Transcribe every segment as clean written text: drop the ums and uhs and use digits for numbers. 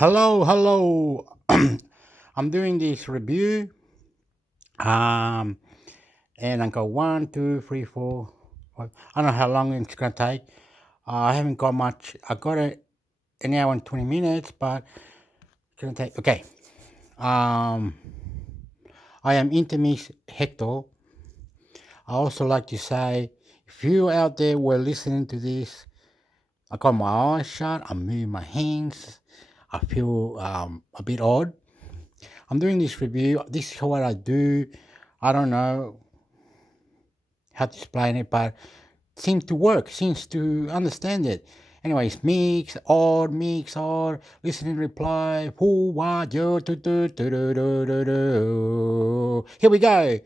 Hello. I'm doing this review. And I go 1, 2, 3, 4, 5. I don't know how long it's gonna take. I haven't got much. I got it an hour and 20 minutes, but it's gonna take. Okay. I am intermix hector. I also like to say, if you out there were listening to this, I got my eyes shut. I move my hands. I feel a bit odd. I'm doing this review. This is what I do. I don't know how to explain it, but it seems to work, seems to understand it. Anyways, mix, listening, reply, who, what, yo, Here we go.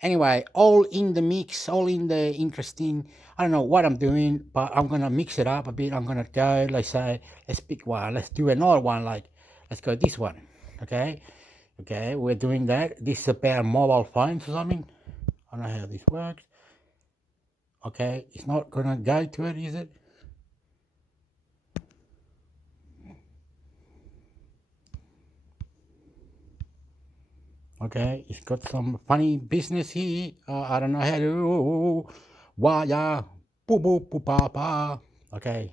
Anyway, all in the mix, all in the interesting. I don't know what I'm doing, but I'm gonna mix it up a bit. I'm gonna go, let's say, let's pick one, let's do another one, like, let's go this one, okay? Okay, we're doing that. This is about mobile phones or something. I don't know how this works. Okay, it's not gonna go to it, is it? Okay, it's got some funny business here. I don't know how to. Waya, boo boo boo pa pa. Okay.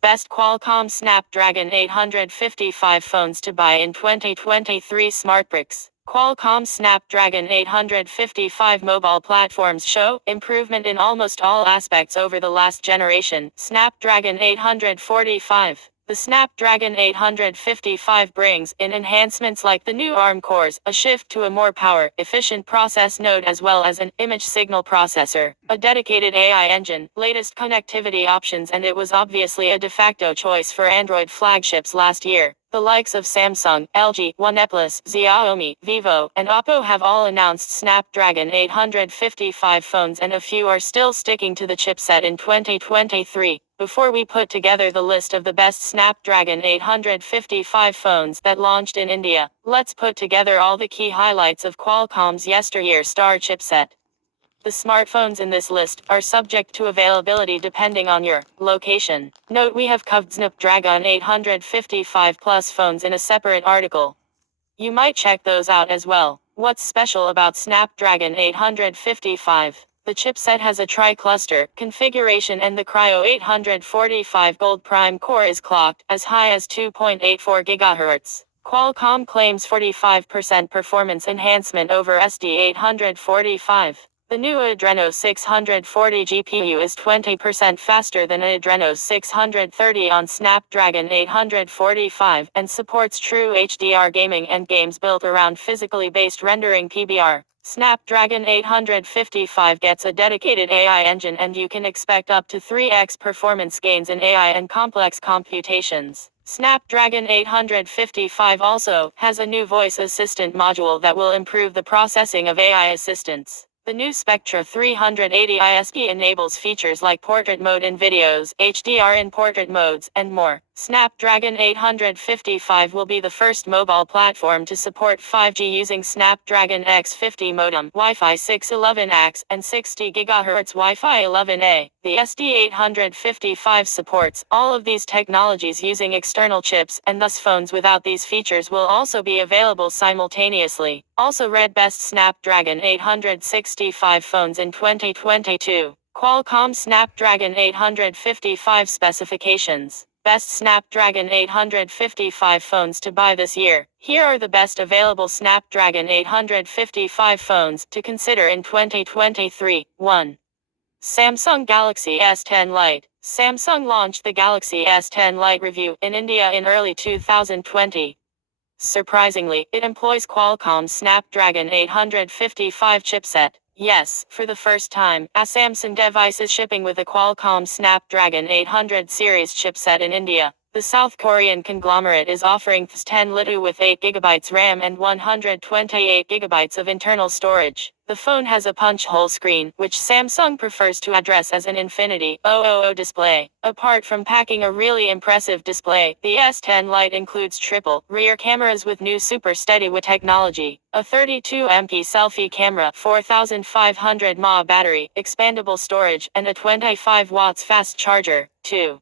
Best Qualcomm Snapdragon 855 phones to buy in 2023 SmartBricks. Qualcomm Snapdragon 855 mobile platforms show improvement in almost all aspects over the last generation. Snapdragon 845. The Snapdragon 855 brings in enhancements like the new ARM cores, a shift to a more power-efficient process node as well as an image signal processor, a dedicated AI engine, latest connectivity options, and it was obviously a de facto choice for Android flagships last year. The likes of Samsung, LG, OnePlus, Xiaomi, Vivo, and Oppo have all announced Snapdragon 855 phones, and a few are still sticking to the chipset in 2023. Before we put together the list of the best Snapdragon 855 phones that launched in India, let's put together all the key highlights of Qualcomm's yesteryear star chipset. The smartphones in this list are subject to availability depending on your location. Note we have covered Snapdragon 855 plus phones in a separate article. You might check those out as well. What's special about Snapdragon 855? The chipset has a tri-cluster configuration, and the Cryo 845 Gold Prime core is clocked as high as 2.84 GHz. Qualcomm claims 45% performance enhancement over SD 845. The new Adreno 640 GPU is 20% faster than Adreno 630 on Snapdragon 845 and supports true HDR gaming and games built around physically based rendering PBR. Snapdragon 855 gets a dedicated AI engine, and you can expect up to 3x performance gains in AI and complex computations. Snapdragon 855 also has a new voice assistant module that will improve the processing of AI assistants. The new Spectra 380 ISP enables features like portrait mode in videos, HDR in portrait modes, and more. Snapdragon 855 will be the first mobile platform to support 5G using Snapdragon X50 modem, Wi-Fi 6/11ax, and 60 GHz Wi-Fi 11A. The SD855 supports all of these technologies using external chips, and thus phones without these features will also be available simultaneously. Also read Best Snapdragon 865 phones in 2022. Qualcomm Snapdragon 855 specifications. Best Snapdragon 855 phones to buy this year. Here are the best available Snapdragon 855 phones to consider in 2023. 1. Samsung Galaxy S10 Lite. Samsung launched the Galaxy S10 Lite review in India in early 2020. Surprisingly, it employs Qualcomm's Snapdragon 855 chipset. Yes, for the first time, a Samsung device is shipping with a Qualcomm Snapdragon 800 series chipset in India. The South Korean conglomerate is offering X10 with 8GB RAM and 128GB of internal storage. The phone has a punch-hole screen, which Samsung prefers to address as an Infinity OOO display. Apart from packing a really impressive display, the S10 Lite includes triple rear cameras with new Super Steady technology, a 32MP selfie camera, 4500 mAh battery, expandable storage, and a 25 watts fast charger. 2.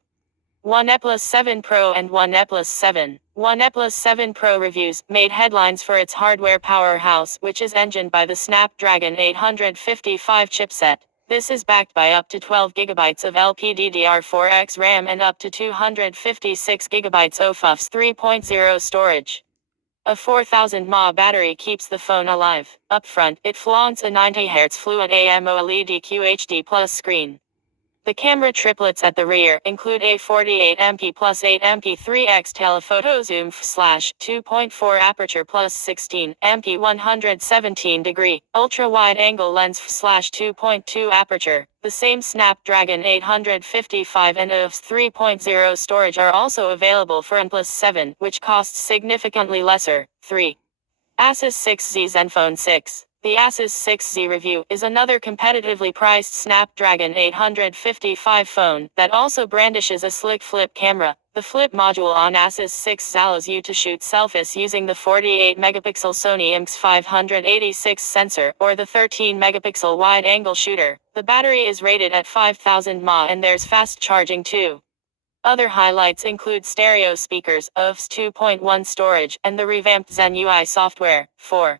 OnePlus 7 Pro and OnePlus 7. OnePlus 7 Pro reviews made headlines for its hardware powerhouse, which is engined by the Snapdragon 855 chipset. This is backed by up to 12GB of LPDDR4X RAM and up to 256GB of UFS 3.0 storage. A 4000 mAh battery keeps the phone alive. Up front, it flaunts a 90Hz Fluid AMOLED QHD Plus screen. The camera triplets at the rear include a 48MP plus 8MP 3x telephoto zoom /2.4 aperture plus 16MP 117-degree ultra-wide-angle lens /2.2 aperture. The same Snapdragon 855 and UFS 3.0 storage are also available for OnePlus 7, which costs significantly lesser. 3. Asus 6Z Zenfone 6. The Asus 6Z review is another competitively priced Snapdragon 855 phone that also brandishes a slick flip camera. The flip module on Asus 6 allows you to shoot selfies using the 48-megapixel Sony IMX586 sensor or the 13-megapixel wide-angle shooter. The battery is rated at 5000 mAh and there's fast charging too. Other highlights include stereo speakers, UFS 2.1 storage, and the revamped Zen UI software. 4.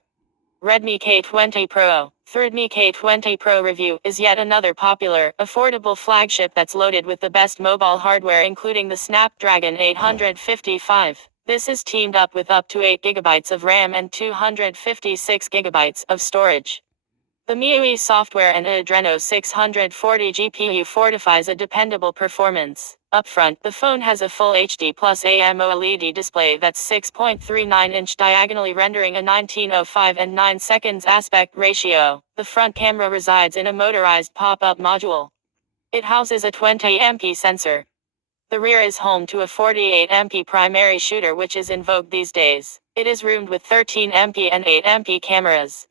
Redmi K20 Pro. The Redmi K20 Pro review is yet another popular, affordable flagship that's loaded with the best mobile hardware including the Snapdragon 855. This is teamed up with up to 8GB of RAM and 256GB of storage. The MIUI software and Adreno 640 GPU fortifies a dependable performance. Up front, the phone has a Full HD Plus AMOLED display that's 6.39-inch diagonally rendering a 1905 and 9 seconds aspect ratio. The front camera resides in a motorized pop-up module. It houses a 20MP sensor. The rear is home to a 48MP primary shooter which is in vogue these days. It is roomed with 13MP and 8MP cameras.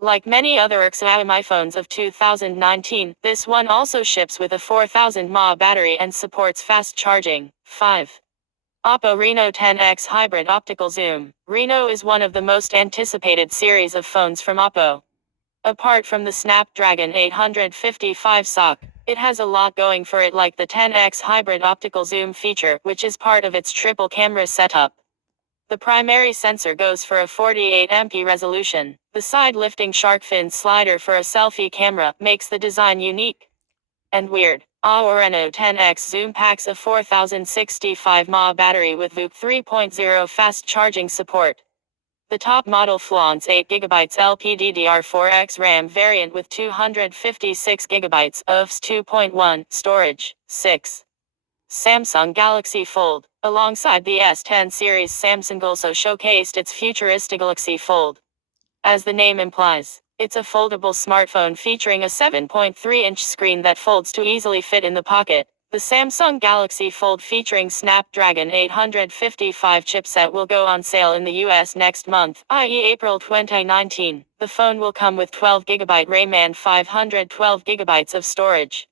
Like many other Xiaomi phones of 2019, this one also ships with a 4000 mAh battery and supports fast charging. 5. Oppo Reno 10X Hybrid Optical Zoom. Reno is one of the most anticipated series of phones from Oppo. Apart from the Snapdragon 855 SoC, it has a lot going for it, like the 10X Hybrid Optical Zoom feature, which is part of its triple camera setup. The primary sensor goes for a 48MP resolution. The side-lifting shark fin slider for a selfie camera makes the design unique and weird. Our Reno 10X Zoom packs a 4065 mAh battery with VOOC 3.0 fast charging support. The top model flaunts 8GB LPDDR4X RAM variant with 256GB of UFS 2.1 storage. 6. Samsung Galaxy Fold. Alongside the S10 series, Samsung also showcased its futuristic Galaxy Fold. As the name implies, it's a foldable smartphone featuring a 7.3-inch screen that folds to easily fit in the pocket. The Samsung Galaxy Fold featuring Snapdragon 855 chipset will go on sale in the US next month, i.e. April 2019. The phone will come with 12GB RAM and 512GB of storage.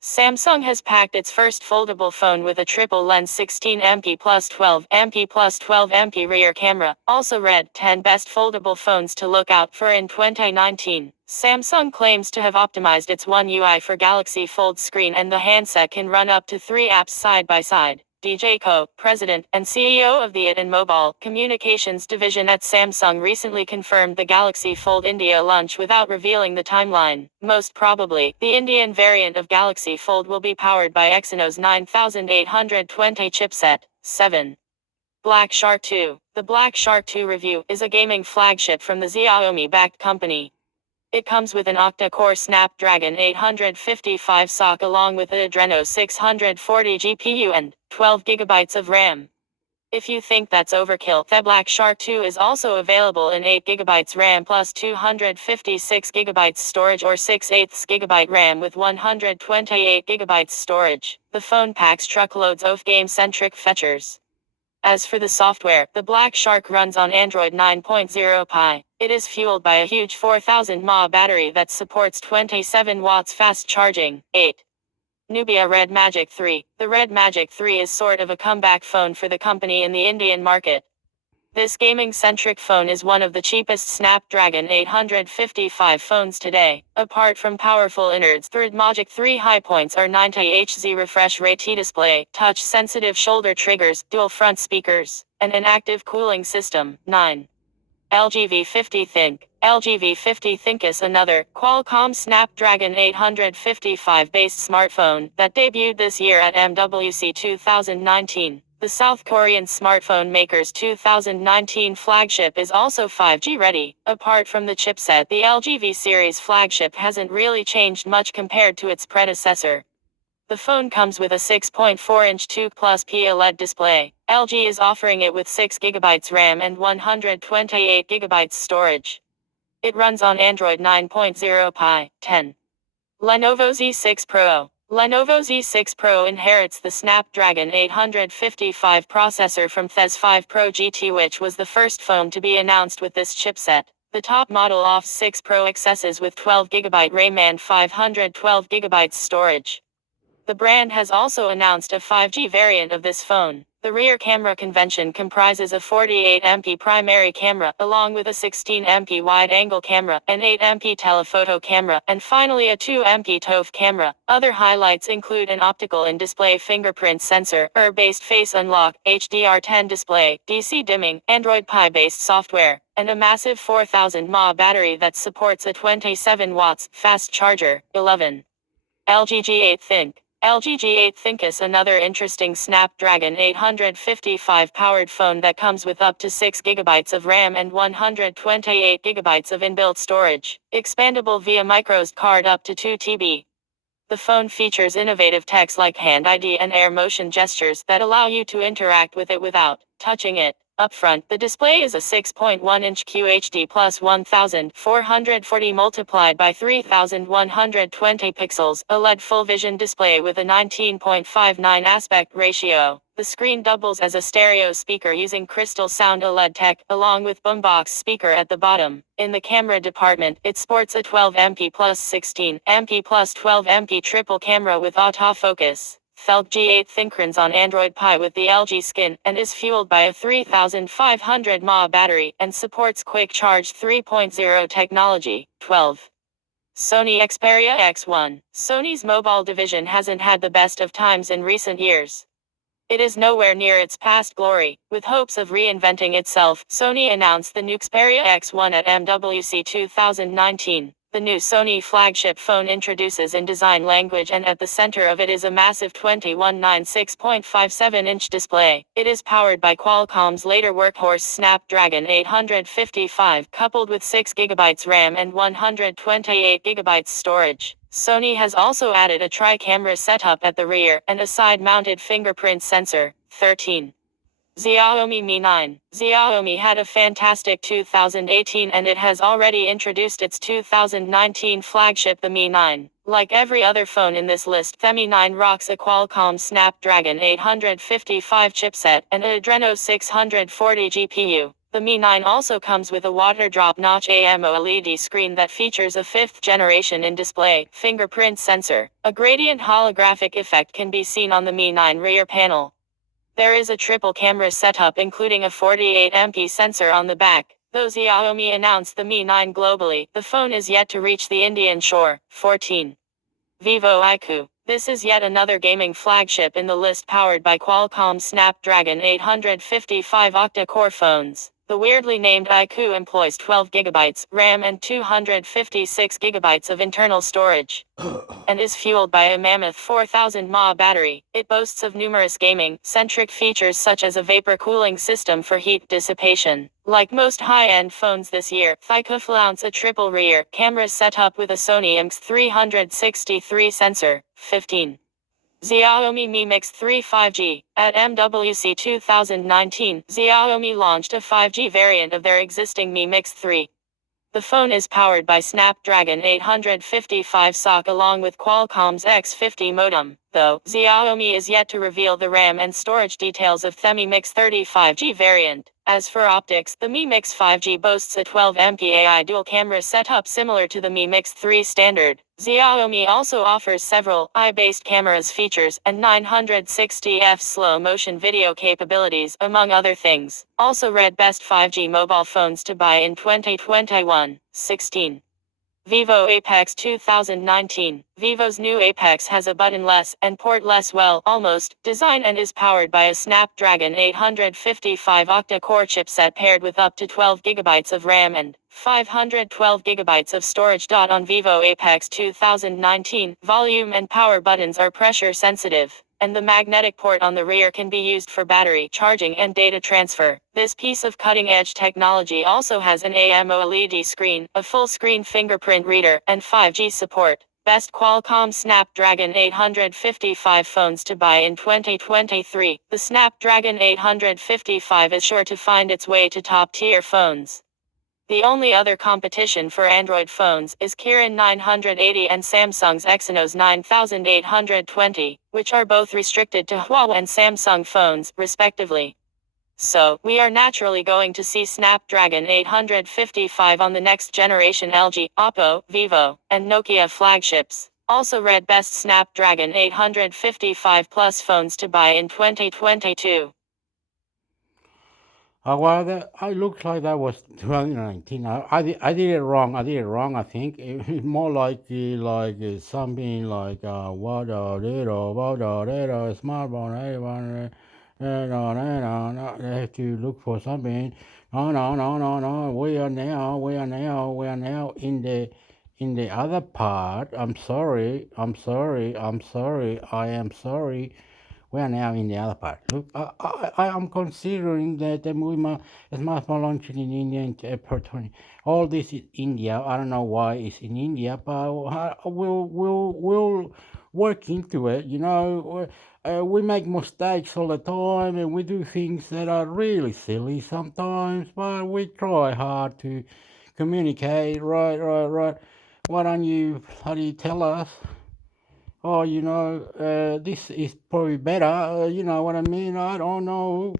Samsung has packed its first foldable phone with a triple lens 16MP plus 12MP plus 12MP rear camera. Also read 10 best foldable phones to look out for in 2019. Samsung claims to have optimized its One UI for Galaxy Fold screen and the handset can run up to 3 apps side by side. DJ Ko, president and CEO of the IT and Mobile Communications division at Samsung, recently confirmed the Galaxy Fold India launch without revealing the timeline. Most probably, the Indian variant of Galaxy Fold will be powered by Exynos 9820 chipset. 7. Black Shark 2. The Black Shark 2 review is a gaming flagship from the Xiaomi-backed company. It comes with an octa-core Snapdragon 855 SoC along with an Adreno 640 GPU and 12GB of RAM. If you think that's overkill, the Black Shark 2 is also available in 8GB RAM plus 256GB storage or 6/8GB RAM with 128GB storage. The phone packs truckloads of game-centric features. As for the software, the Black Shark runs on Android 9.0 Pie. It is fueled by a huge 4000 mAh battery that supports 27 watts fast charging. 8. Nubia Red Magic 3. The Red Magic 3 is sort of a comeback phone for the company in the Indian market. This gaming-centric phone is one of the cheapest Snapdragon 855 phones today. Apart from powerful innards, the Red Magic 3 high points are 90Hz refresh rate display, touch-sensitive shoulder triggers, dual front speakers, and an active cooling system. 9. LG V50 Think. LG V50 Think is another Qualcomm Snapdragon 855-based smartphone that debuted this year at MWC 2019. The South Korean smartphone maker's 2019 flagship is also 5G ready. Apart from the chipset, the LG V series flagship hasn't really changed much compared to its predecessor. The phone comes with a 6.4-inch 2+P OLED display. LG is offering it with 6GB RAM and 128GB storage. It runs on Android 9.0 Pie. 10. Lenovo Z6 Pro. Lenovo Z6 Pro inherits the Snapdragon 855 processor from THES 5 Pro GT, which was the first phone to be announced with this chipset. The top model offers 6 Pro accesses with 12GB RAM and 512GB storage. The brand has also announced a 5G variant of this phone. The rear camera convention comprises a 48MP primary camera, along with a 16MP wide-angle camera, an 8MP telephoto camera, and finally a 2MP TOF camera. Other highlights include an optical in-display fingerprint sensor, ER-based face unlock, HDR10 display, DC dimming, Android Pie-based software, and a massive 4000 mAh battery that supports a 27 watts fast charger. 11. LG G8 Think. LG G8 Think is another interesting Snapdragon 855 powered phone that comes with up to 6GB of RAM and 128GB of inbuilt storage, expandable via microSD card up to 2TB. The phone features innovative techs like Hand ID and air motion gestures that allow you to interact with it without touching it. Up front, the display is a 6.1-inch QHD plus 1440 multiplied by 3120 pixels, OLED full vision display with a 19.59 aspect ratio. The screen doubles as a stereo speaker using crystal sound OLED tech, along with boombox speaker at the bottom. In the camera department, it sports a 12MP plus 16MP plus 12MP triple camera with autofocus. LG G8 Think runs on Android Pie with the LG skin, and is fueled by a 3500 mAh battery, and supports Quick Charge 3.0 technology. 12. Sony Xperia X1. Sony's mobile division hasn't had the best of times in recent years. It is nowhere near its past glory. With hopes of reinventing itself, Sony announced the new Xperia X1 at MWC 2019. The new Sony flagship phone introduces InDesign language, and at the center of it is a massive 2196.57-inch display. It is powered by Qualcomm's later workhorse Snapdragon 855 coupled with 6GB RAM and 128GB storage. Sony has also added a tri-camera setup at the rear, and a side-mounted fingerprint sensor. 13. Xiaomi Mi 9. Xiaomi had a fantastic 2018 and it has already introduced its 2019 flagship, the Mi 9. Like every other phone in this list, the Mi 9 rocks a Qualcomm Snapdragon 855 chipset and an Adreno 640 GPU. The Mi 9 also comes with a water drop notch AMOLED screen that features a 5th generation in-display fingerprint sensor. A gradient holographic effect can be seen on the Mi 9 rear panel. There is a triple camera setup including a 48MP sensor on the back. Though Xiaomi announced the Mi 9 globally, the phone is yet to reach the Indian shore. 14. Vivo iQOO. This is yet another gaming flagship in the list, powered by Qualcomm Snapdragon 855 octa-core phones. The weirdly named iQOO employs 12GB RAM and 256GB of internal storage, and is fueled by a mammoth 4000 mAh battery. It boasts of numerous gaming-centric features such as a vapor cooling system for heat dissipation. Like most high-end phones this year, iQOO flaunts a triple rear camera setup with a Sony IMX363 sensor. 15. Xiaomi Mi Mix 3 5G. At MWC 2019, Xiaomi launched a 5G variant of their existing Mi Mix 3. The phone is powered by Snapdragon 855 SoC along with Qualcomm's X50 modem, though Xiaomi is yet to reveal the RAM and storage details of the Mi Mix 30 5G variant. As for optics, the Mi Mix 5G boasts a 12MP AI dual camera setup similar to the Mi Mix 3 standard. Xiaomi also offers several eye-based cameras features and 960f slow motion video capabilities, among other things. Also read best 5G mobile phones to buy in 2021, 16. Vivo Apex 2019. Vivo's new Apex has a buttonless and portless almost design and is powered by a Snapdragon 855 octa-core chipset paired with up to 12GB of RAM and 512GB of storage. On Vivo Apex 2019, volume and power buttons are pressure sensitive, and the magnetic port on the rear can be used for battery charging and data transfer. This piece of cutting-edge technology also has an AMOLED screen, a full-screen fingerprint reader, and 5G support. Best Qualcomm Snapdragon 855 phones to buy in 2023. The Snapdragon 855 is sure to find its way to top-tier phones. The only other competition for Android phones is Kirin 980 and Samsung's Exynos 9820, which are both restricted to Huawei and Samsung phones, respectively. So, we are naturally going to see Snapdragon 855 on the next generation LG, Oppo, Vivo, and Nokia flagships. Also read best Snapdragon 855 Plus phones to buy in 2022. Well, I looks like that was 2019. I did it wrong. I think it's more like something like smartphone. They have to look for something. No. We are now in the other part. I'm sorry. I am sorry. We are now in the other part. Look, I am considering that the smartphone launched in India in April 20. All this is India. I don't know why it's in India, but we'll work into it. You know, we make mistakes all the time, and we do things that are really silly sometimes. But we try hard to communicate. Right. Why don't you tell us? Oh, this is probably better. You know what I mean? I don't know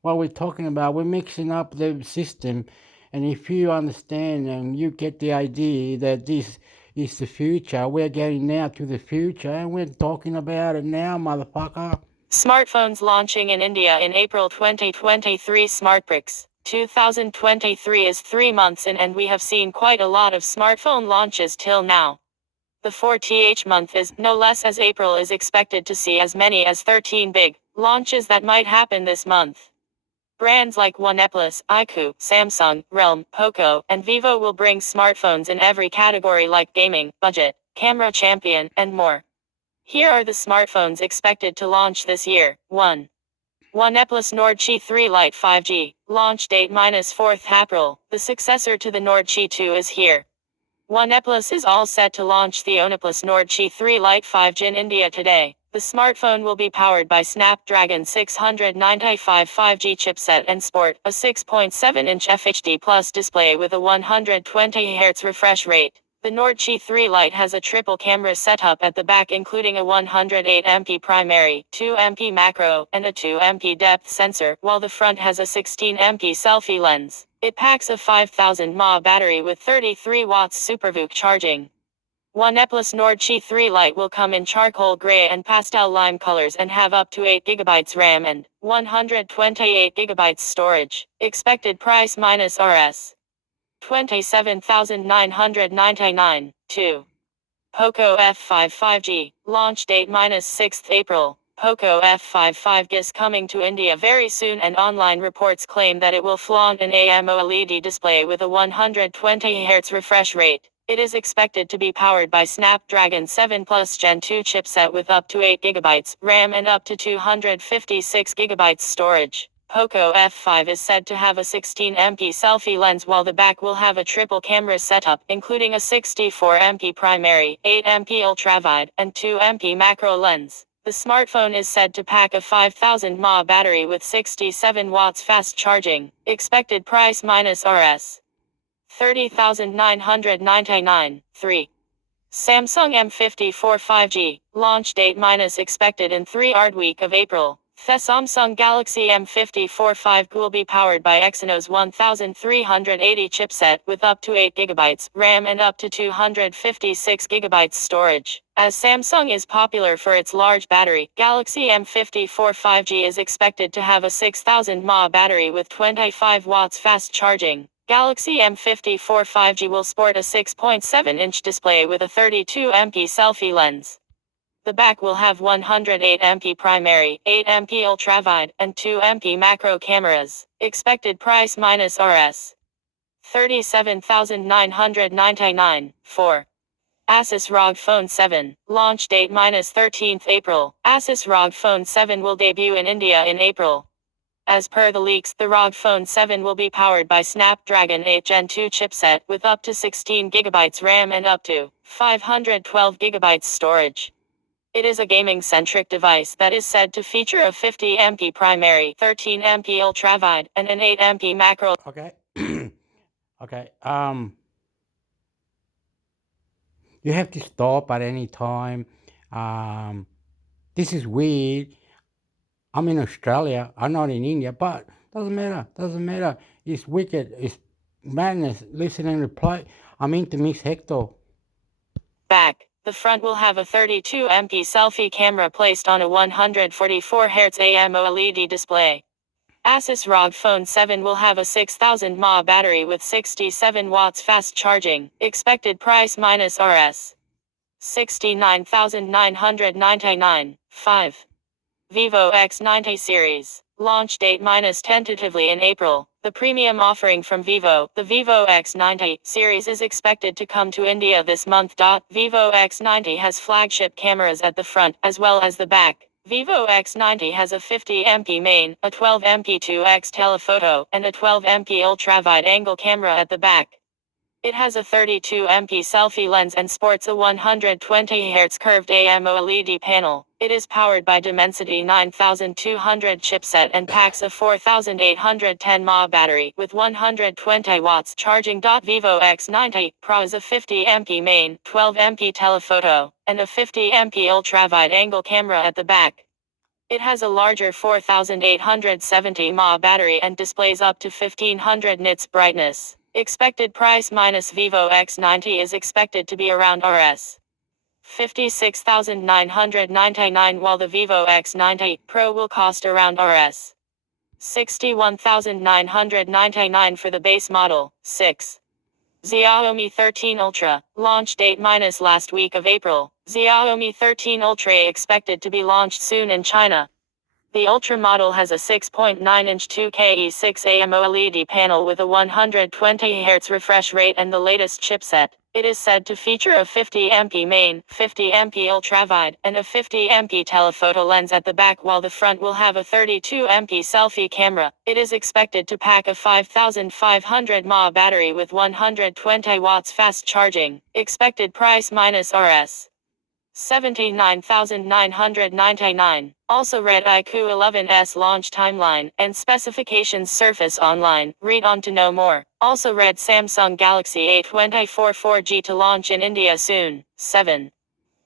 what we're talking about. We're mixing up the system. And if you understand and you get the idea that this is the future, we're getting now to the future and we're talking about it now, motherfucker. Smartphones launching in India in April 2023. SmartBricks 2023 is 3 months in and we have seen quite a lot of smartphone launches till now. The 4th month is no less, as April is expected to see as many as 13 big launches that might happen this month. Brands like OnePlus, iQOO, Samsung, Realme, Poco, and Vivo will bring smartphones in every category like gaming, budget, camera champion, and more. Here are the smartphones expected to launch this year. 1. OnePlus Nord Chi 3 Lite 5G, launch date -4th April. The successor to the Nord Chi 2 is here. OnePlus is all set to launch the OnePlus Nord Chi 3 Lite 5G in India today. The smartphone will be powered by Snapdragon 695 5G chipset and sport a 6.7-inch FHD Plus display with a 120Hz refresh rate. The Nord Chi 3 Lite has a triple camera setup at the back, including a 108MP primary, 2MP macro, and a 2MP depth sensor, while the front has a 16MP selfie lens. It packs a 5000 mAh battery with 33 watts SuperVOOC charging. OnePlus Nord Chi 3 Lite will come in charcoal gray and pastel lime colors and have up to 8GB RAM and 128GB storage. Expected price -Rs. 27,999. 2. Poco F5 5G, launch date -6th April. Poco F5 5G is coming to India very soon, and online reports claim that it will flaunt an AMOLED display with a 120Hz refresh rate. It is expected to be powered by Snapdragon 7 Plus Gen 2 chipset with up to 8GB RAM and up to 256GB storage. Poco F5 is said to have a 16MP selfie lens, while the back will have a triple camera setup, including a 64MP primary, 8MP ultrawide, and 2MP macro lens. The smartphone is said to pack a 5000 mAh battery with 67 watts fast charging. Expected price minus Rs. 30,999. 3. Samsung M54 5G. Launch date minus expected in 3rd week of April. The Samsung Galaxy M54 5G will be powered by Exynos 1380 chipset with up to 8GB RAM and up to 256GB storage. As Samsung is popular for its large battery, Galaxy M54 5G is expected to have a 6000 mAh battery with 25 watts fast charging. Galaxy M54 5G will sport a 6.7-inch display with a 32MP selfie lens. The back will have 108MP primary, 8MP ultrawide, and 2MP macro cameras. Expected price minus Rs. 37,999. 4. Asus ROG Phone 7. Launch date minus 13th April. Asus ROG Phone 7 will debut in India in April. As per the leaks, the ROG Phone 7 will be powered by Snapdragon 8 Gen 2 chipset with up to 16GB RAM and up to 512GB storage. It is a gaming-centric device that is said to feature a 50MP primary, 13MP ultrawide, and an 8MP macro. Okay. Okay. You have to stop at any time. This is weird. I'm in Australia. I'm not in India, but doesn't matter. Doesn't matter. It's wicked. It's madness. Listen and reply. I'm intermix hector. Back. The front will have a 32MP selfie camera placed on a 144Hz AMOLED display. Asus ROG Phone 7 will have a 6000 mAh battery with 67 watts fast charging. Expected price minus Rs. 69,999. 5. Vivo X90 series. Launch date minus tentatively in April. The premium offering from Vivo, the Vivo X90 series, is expected to come to India this month. Vivo X90 has flagship cameras at the front, as well as the back. Vivo X90 has a 50MP main, a 12MP 2x telephoto, and a 12MP ultrawide angle camera at the back. It has a 32MP selfie lens and sports a 120Hz curved AMOLED panel. It is powered by Dimensity 9200 chipset and packs a 4810 mAh battery with 120 watts charging. Vivo X90 Pro is a 50MP main, 12MP telephoto, and a 50MP ultrawide angle camera at the back. It has a larger 4870 mAh battery and displays up to 1500 nits brightness. Expected price minus Vivo X90 is expected to be around Rs. 56,999, while the Vivo X90 Pro will cost around Rs. 61,999 for the base model. 6. Xiaomi 13 Ultra. Launch date minus last week of April. Xiaomi 13 Ultra expected to be launched soon in China. The Ultra model has a 6.9-inch 2K6 AMOLED panel with a 120Hz refresh rate and the latest chipset. It is said to feature a 50MP main, 50MP ultrawide, and a 50MP telephoto lens at the back, while the front will have a 32MP selfie camera. It is expected to pack a 5500 mAh battery with 120 watts fast charging. Expected price minus Rs. 79,999. Also read iQOO 11's launch timeline and specifications surface online. Read on to know more. Also read Samsung Galaxy A24 4G to launch in India soon. 7.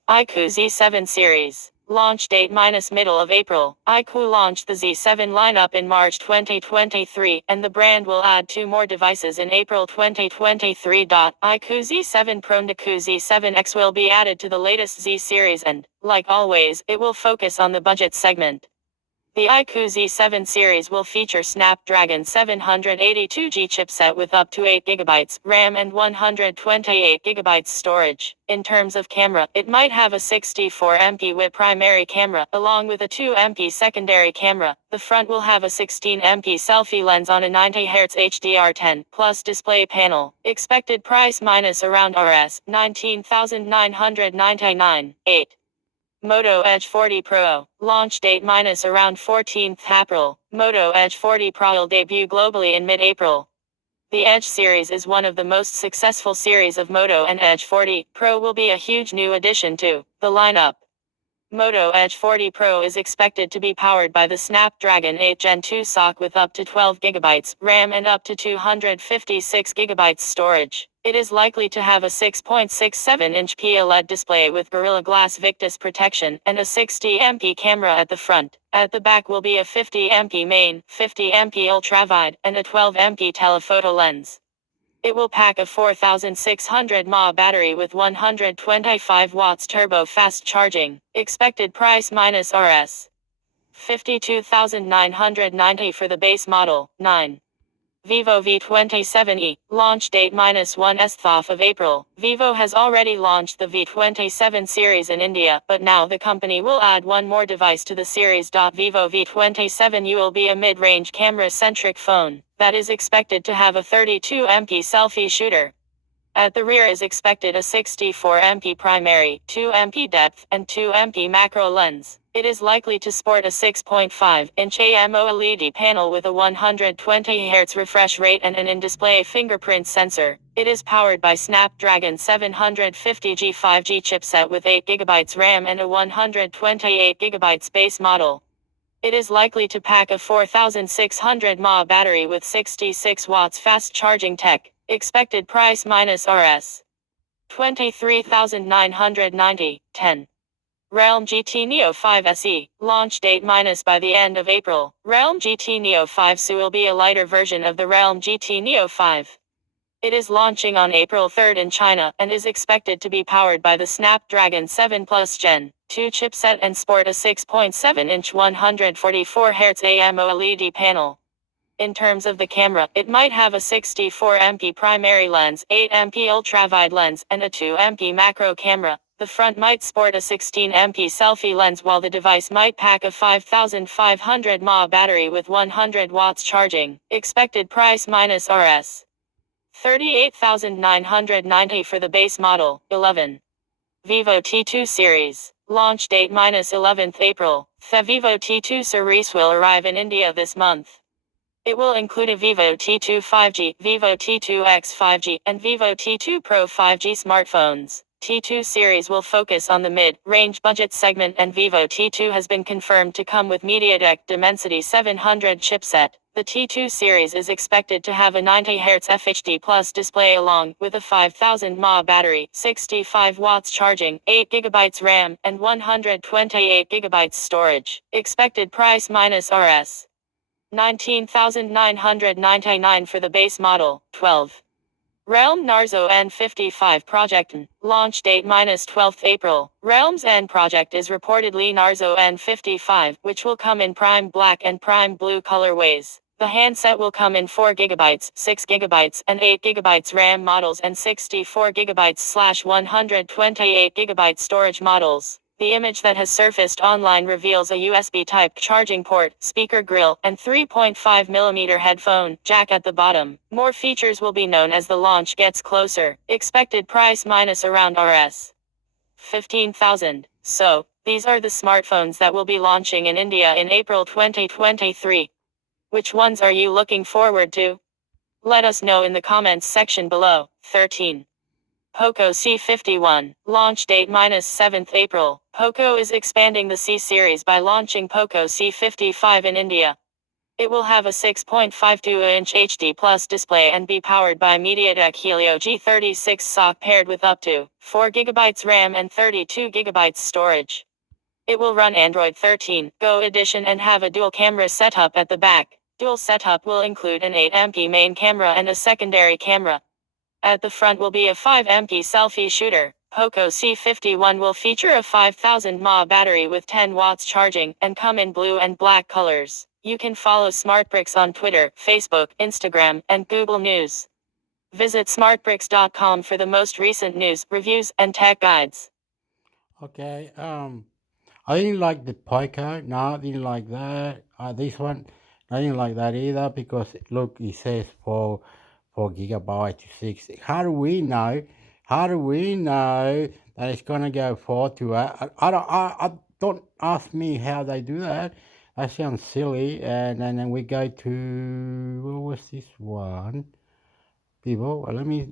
iQOO Z7 series. Launch date minus middle of April. iQOO launched the Z7 lineup in March 2023, and the brand will add 2 more devices in April 2023. iQOO Z7 Pro and iQOO Z7X will be added to the latest Z series and, like always, it will focus on the budget segment. The iQOO Z7 series will feature Snapdragon 782G chipset with up to 8GB RAM and 128GB storage. In terms of camera, it might have a 64MP with primary camera, along with a 2MP secondary camera. The front will have a 16MP selfie lens on a 90Hz HDR10 plus display panel. Expected price minus around Rs. 19,999. 8. Moto Edge 40 Pro. Launch date minus around 14th April. Moto Edge 40 Pro will debut globally in mid-April. The Edge series is one of the most successful series of Moto, and Edge 40 Pro will be a huge new addition to the lineup. Moto Edge 40 Pro is expected to be powered by the Snapdragon 8 Gen 2 SoC with up to 12GB RAM and up to 256GB storage. It is likely to have a 6.67-inch PLED display with Gorilla Glass Victus protection and a 60MP camera at the front. At the back will be a 50MP main, 50MP ultrawide, and a 12MP telephoto lens. It will pack a 4600 mAh battery with 125 watts turbo fast charging. Expected price minus Rs. 52,990 for the base model. 9. Vivo V27e. Launch date minus 1st of April. Vivo has already launched the V27 series in India, but now the company will add one more device to the series. Vivo V27u will be a mid-range camera-centric phone that is expected to have a 32MP selfie shooter. At the rear is expected a 64MP primary, 2MP depth, and 2MP macro lens. It is likely to sport a 6.5-inch AMOLED panel with a 120Hz refresh rate and an in-display fingerprint sensor. It is powered by Snapdragon 750G 5G chipset with 8GB RAM and a 128GB base model. It is likely to pack a 4600 mAh battery with 66 watts fast charging tech. Expected price minus Rs. 23,990. 10. Realm GT Neo 5 SE. Launch date minus by the end of April. Realm GT Neo 5 SE will be a lighter version of the Realm GT Neo 5. It is launching on April 3rd in China and is expected to be powered by the Snapdragon 7 Plus Gen 2 chipset and sport a 6.7-inch 144Hz AMOLED panel. In terms of the camera, it might have a 64MP primary lens, 8MP ultrawide lens, and a 2MP macro camera. The front might sport a 16MP selfie lens, while the device might pack a 5500 mAh battery with 100 watts charging. Expected price minus Rs. 38,990 for the base model. 11. Vivo T2 series. Launch date minus 11th April. The Vivo T2 series will arrive in India this month. It will include a Vivo T2 5G, Vivo T2X 5G, and Vivo T2 Pro 5G smartphones. T2 series will focus on the mid-range budget segment, and Vivo T2 has been confirmed to come with MediaTek Dimensity 700 chipset. The T2 series is expected to have a 90Hz FHD Plus display along with a 5000 mAh battery, 65 watts charging, 8GB RAM, and 128GB storage. Expected price minus Rs. 19,999 for the base model. 12. Realm Narzo N55 Project. Launch date minus 12th April. Realm's N project is reportedly Narzo N55, which will come in prime black and prime blue colorways. The handset will come in 4GB, 6GB, and 8GB RAM models and 64GB/128GB storage models. The image that has surfaced online reveals a USB-type charging port, speaker grill, and 3.5mm headphone jack at the bottom. More features will be known as the launch gets closer. Expected price minus around Rs. 15,000. So, these are the smartphones that will be launching in India in April 2023. Which ones are you looking forward to? Let us know in the comments section below. 13. Poco C51. Launch date minus 7th April. Poco is expanding the C series by launching Poco C55 in India. It will have a 6.52-inch HD Plus display and be powered by MediaTek Helio G36 SoC paired with up to 4GB RAM and 32GB storage. It will run Android 13 Go edition and have a dual camera setup at the back. Dual setup will include an 8MP main camera and a secondary camera. At the front will be a 5MP selfie shooter. Poco C51 will feature a 5000 mAh battery with 10 watts charging and come in blue and black colors. You can follow SmartBricks on Twitter, Facebook, Instagram, and Google News. Visit smartbricks.com for the most recent news, reviews, and tech guides. Okay, I didn't like the Pico. No, I didn't like that. This one, I didn't like that either because look, it says 4 gigabytes to 6. How do we know? How do we know that it's gonna go 4 to 8. I don't ask me how they do that. That sounds silly. And then we go to, what was this one? People, let me.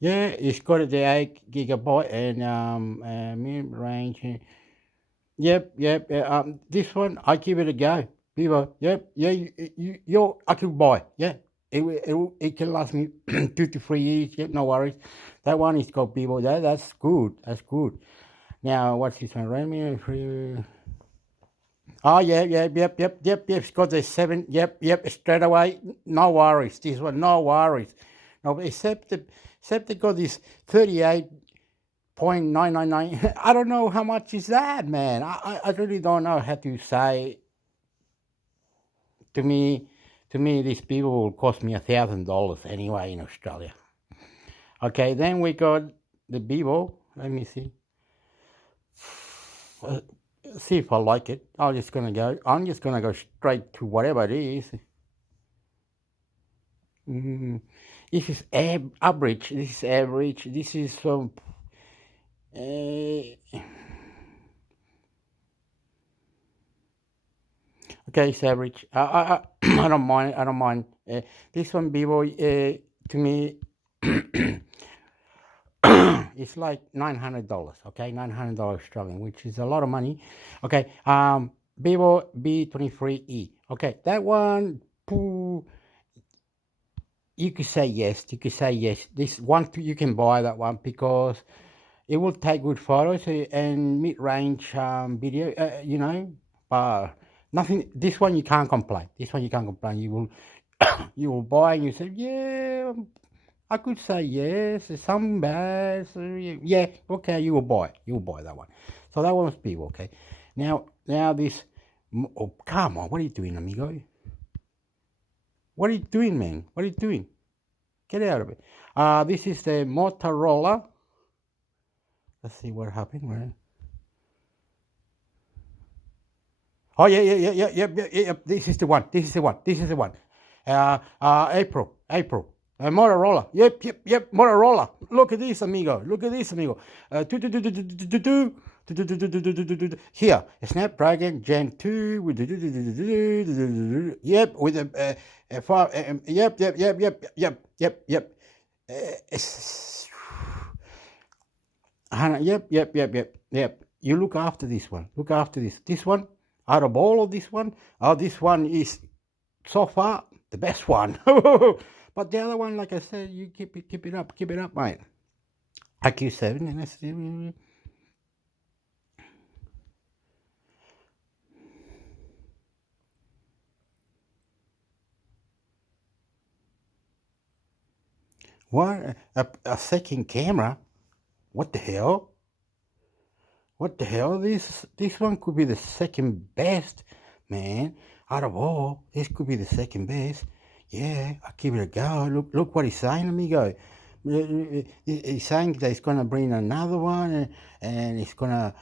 Yeah, it's got the 8 GB and mid range. Yep. This one I give it a go. People, yep, yeah, I could buy. Yeah, it can last me 2 to 3 years. Yep, no worries. That one is called people. That's good. That's good. Now what's this one? Redmi. Oh yep. It's got the 7. Yep. Straight away. No worries. This one, no worries. No, except they got this 38.999. I don't know how much is that, man. I really don't know how to say. To me, these people will cost me $1,000 anyway in Australia. Okay, then we got the Bible. Let me see. See if I like it. I'm just gonna go straight to whatever it is. This is average. This is average. This is some. Okay, it's average. I don't mind. I don't mind. This one, Bible, to me, it's like $900. Okay, $900 Australian, which is a lot of money. Okay, Bible B23E. Okay, that one. You could say yes. This one, you can buy that one because it will take good photos and mid-range video. Nothing. This one you can't complain. You will buy and you say, yeah, I could say yes. Some bad. So yeah, okay. You will buy that one. So that one was Bible. Okay. Now this. Oh, come on! What are you doing, amigo? What are you doing, man? What are you doing? Get out of it. This is the Motorola. Let's see what happened. Right? Oh, yeah. This is the one. April. Motorola. Yep. Motorola. Look at this, amigo. Here, a Snapdragon Gen 2 with yep, with a 5. Yep. Yep. You look after this one. This one, out of all of this one, this one is so far the best one. But the other one, like I said, you keep it up, mate. IQ7, and that's what a second camera. What the hell? This one could be the second best, man. Out of all, this could be the second best. Yeah, I'll give it a go. Look what he's saying, amigo. He's saying that he's going to bring another one and it's going to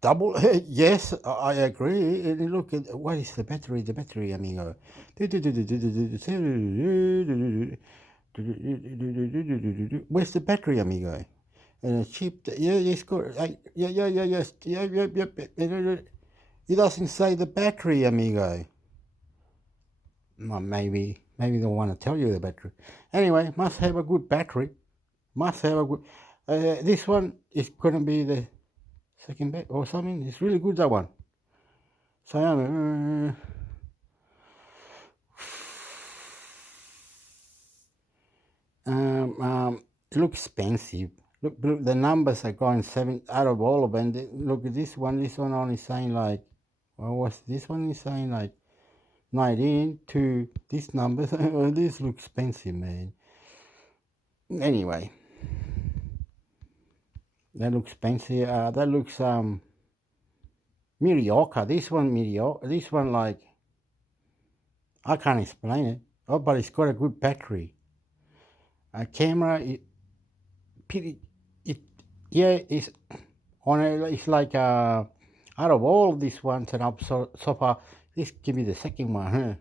double. Yes, I agree. And look, what is the battery, amigo? Where's the battery, amigo? Cheap. It's good. Yes. Yep. It doesn't say the battery, amigo. Well, maybe they want to tell you the battery. Anyway, must have a good battery. This one is gonna be the second best or something. It's really good, that one. So it looks expensive. Look, the numbers are going 7 out of all of them. Look at this one. This one only saying like, what's this one is saying like 19 to this number. This looks expensive, man. Anyway, that looks expensive. That looks mediocre. This one like, I can't explain it. Oh, but it's got a good battery. A camera, it's on it. It's like out of all these ones that I've so far, this give me the second one. Huh?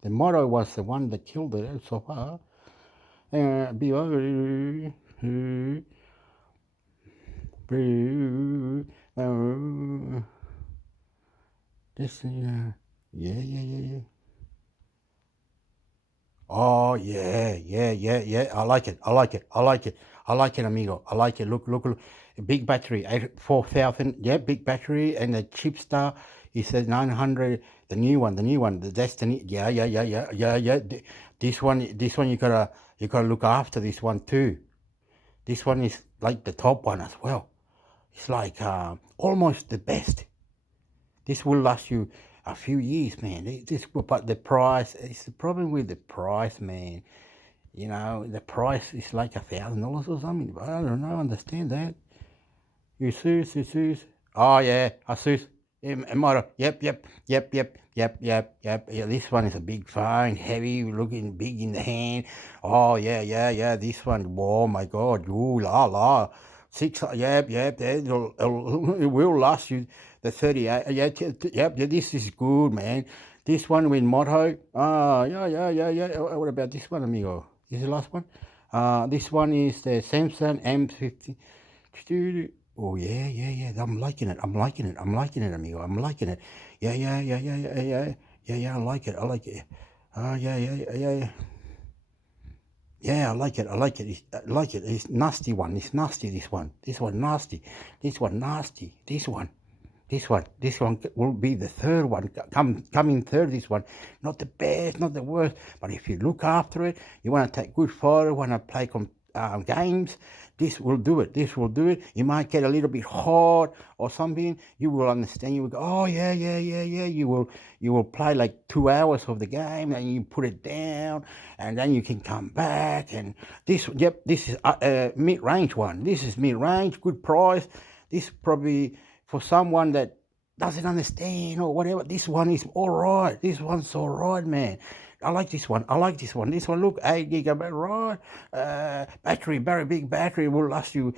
The Moto was the one that killed it so far. This, yeah. Oh, yeah. I like it, amigo. I like it. Look. A big battery, 4,000. Yeah, big battery, and the cheap star. He says 900. The new one. The Destiny. Yeah. This one. You gotta look after this one too. This one is like the top one as well. It's like almost the best. This will last you a few years, man. But the price, it's the problem with the price, man. You know, the price is like $1,000 or something. I don't know, understand that. Jesus. Oh, yeah, Jesus. Yep. Yeah, this one is a big phone, heavy, looking big in the hand. Oh, yeah. This one, oh my God, ooh la. Yep. It will last you the 38. Yep. This is good, man. This one with motto. Yeah. What about this one, amigo? Is the last one? This one is the Samsung M50. Oh yeah. I'm liking it, amigo. I'm liking it. Yeah. I like it. Yeah. Yeah, I like it. It's nasty one. It's nasty. This one nasty. This one nasty. This one will be the third one. Coming third. This one, not the best, not the worst. But if you look after it, you want to take good photo, want to play games. This will do it. You might get a little bit hot or something. You will understand. You will go, oh yeah. You will play like 2 hours of the game, and you put it down, and then you can come back. And this is mid-range one. This is mid-range, good price. This probably for someone that doesn't understand or whatever. This one is all right. This one's all right, man. I like this one. This one, look, 8 gigabyte, right? Battery, very big battery, will last you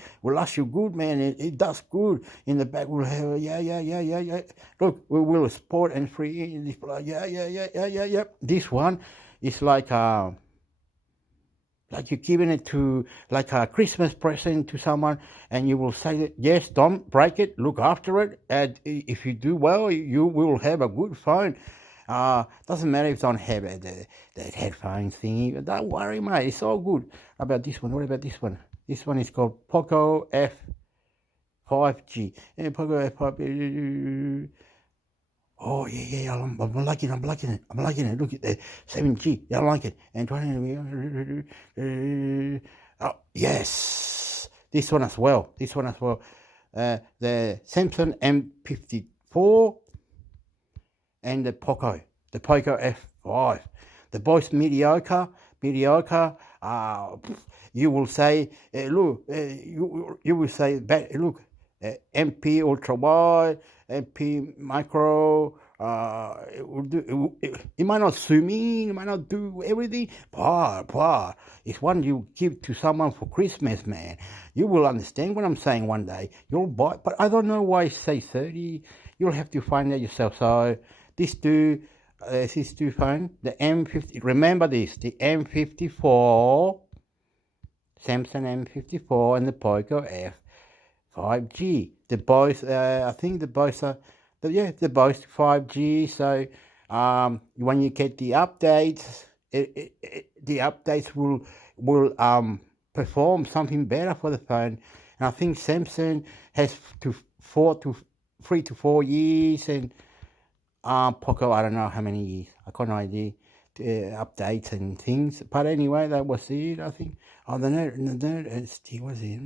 good, man. It does good. In the back, we'll have, yeah. Look, we will sport and free display. Yeah. This one is like you're giving it to like a Christmas present to someone, and you will say that, yes, don't break it, look after it, and if you do well, you will have a good phone. Doesn't matter if you don't have the headphones thingy. Don't worry, mate. It's all good. How about this one? What about this one? This one is called Poco F5G. Poco F5. Oh yeah. I'm liking it. Look at the 7G. Yeah, I like it. And 20. Oh yes, this one as well. The Samsung M54. And the Poco F5. The both mediocre. You will say, look, you will say, look, MP ultra wide, MP micro. It might not zoom in, it might not do everything, but it's one you give to someone for Christmas, man. You will understand what I'm saying one day. You'll buy, but I don't know why I say 30. You'll have to find out yourself. So this two phone, the M50. Remember this: the M54, Samsung M54, and the Poco F5G. The both, I think the both are, the both 5G. So when you get the updates, the updates will perform something better for the phone. And I think Samsung has 3 to 4 years, and Poco, I don't know how many years. I got no idea. Updates and things. But anyway, that was it, I think. Oh, the nerd, still was it.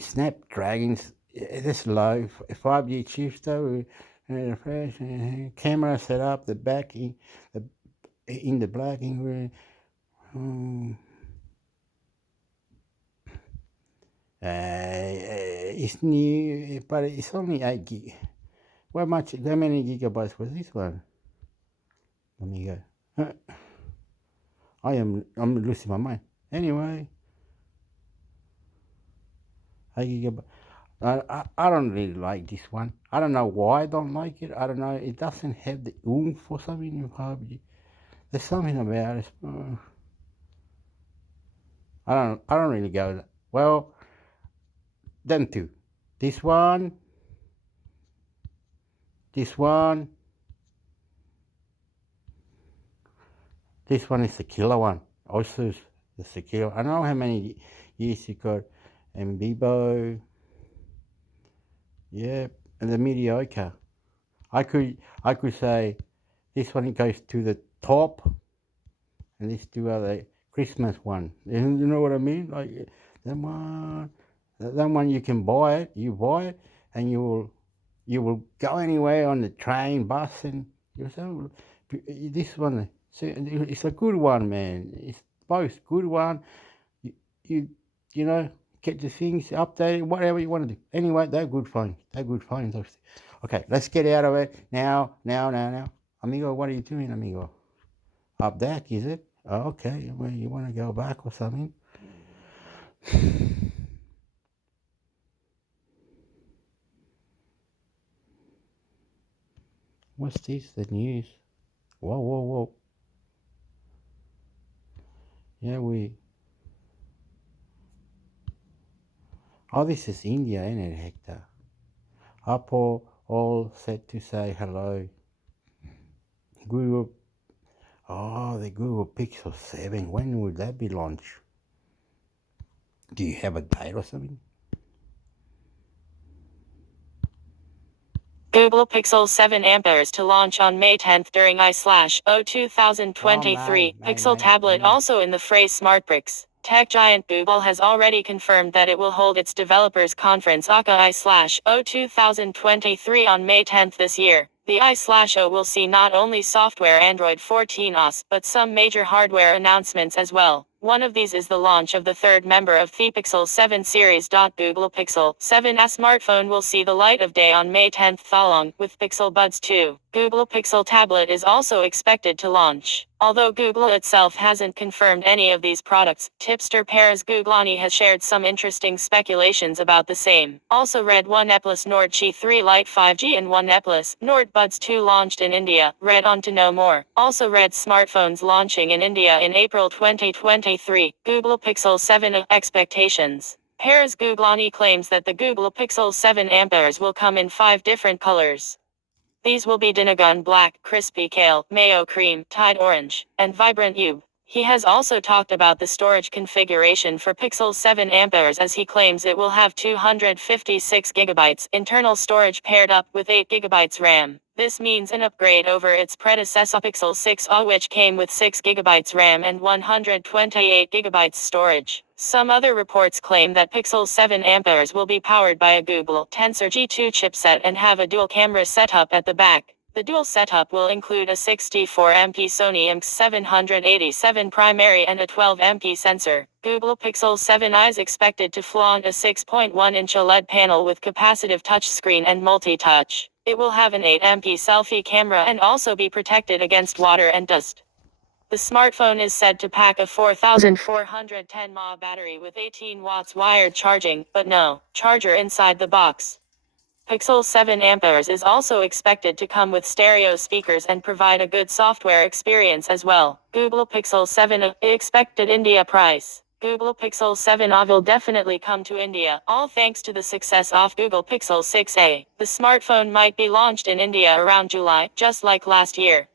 Snapdragons, this low. 5G chips though. Camera set up, the back in the black. It's new, but it's only 8 gig. How many gigabytes was this one? Let me go. I'm losing my mind. Anyway, 8 gigabytes. I don't really like this one. I don't know why I don't like it. I don't know. It doesn't have the oomph for something in 5G. There's something about it. I don't really go. Well, them two. This one. This one is the killer one. Also, the killer. I don't know how many years you got. And Bibo. Yeah, and the mediocre. I could say this one goes to the top, and these two are the Christmas one. You know what I mean? Like that one you can buy it. You buy it, and you will go anywhere on the train, bus, and you say, this one. It's a good one, man. It's both good one. You know, get the things updated, whatever you want to do. Anyway, they're good phones. Okay, let's get out of it now. Amigo, what are you doing, amigo? Up back, is it? Oh, okay, well, you want to go back or something? What's this? The news? Whoa. Yeah, Oh, this is India, isn't it, Hector? Apple all set to say hello. Google. Oh, the Google Pixel 7. When will that be launched? Do you have a date or something? Google Pixel 7 amperes to launch on May 10th during I/O 2023. Pixel tablet also in the phrase SmartBricks. Tech giant Google has already confirmed that it will hold its developers conference I/O 2023 on May 10th this year. The I/O will see not only software Android 14 OS, but some major hardware announcements as well. One of these is the launch of the third member of the Pixel 7 series. Google Pixel 7 a smartphone will see the light of day on May 10th along with Pixel Buds 2. Google Pixel tablet is also expected to launch. Although Google itself hasn't confirmed any of these products, tipster Peres Googlani has shared some interesting speculations about the same. Also read OnePlus Nord Chi 3 Lite 5G and OnePlus Nord Buds 2 launched in India. Read on to know more. Also read smartphones launching in India in April 2023. Google Pixel 7 expectations. Peres Googlani claims that the Google Pixel 7 amperes will come in 5 different colors. These will be Dinagun Black, Crispy Kale, Mayo Cream, Tide Orange, and Vibrant Ube. He has also talked about the storage configuration for Pixel 7 amperes as he claims it will have 256 GB internal storage paired up with 8 GB RAM. This means an upgrade over its predecessor Pixel 6a, which came with 6 GB RAM and 128 GB storage. Some other reports claim that Pixel 7 amperes will be powered by a Google Tensor G2 chipset and have a dual camera setup at the back. The dual setup will include a 64MP Sony IMX787 primary and a 12MP sensor. Google Pixel 7i is expected to flaunt a 6.1-inch OLED panel with capacitive touchscreen and multi-touch. It will have an 8MP selfie camera and also be protected against water and dust. The smartphone is said to pack a 4410 mAh battery with 18 watts wired charging, but no charger inside the box. Pixel 7 amperes is also expected to come with stereo speakers and provide a good software experience as well. Google Pixel 7 expected India price. Google Pixel 7a will definitely come to India, all thanks to the success of Google Pixel 6a. The smartphone might be launched in India around July, just like last year.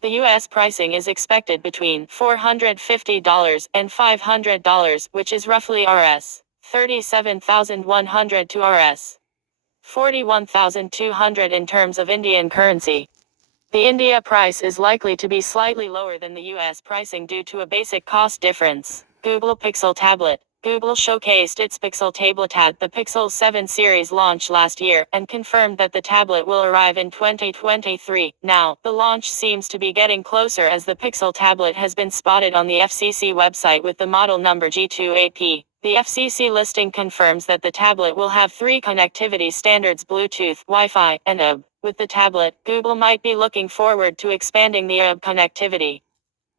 The US pricing is expected between $450 and $500, which is roughly Rs. 37,100 to Rs. 41,200 in terms of Indian currency. The India price is likely to be slightly lower than the US pricing due to a basic cost difference. Google Pixel Tablet. Google showcased its Pixel tablet at the Pixel 7 series launch last year and confirmed that the tablet will arrive in 2023. Now, the launch seems to be getting closer as the Pixel tablet has been spotted on the FCC website with the model number G28P. The FCC listing confirms that the tablet will have 3 connectivity standards: Bluetooth, Wi-Fi, and USB. With the tablet, Google might be looking forward to expanding the USB connectivity.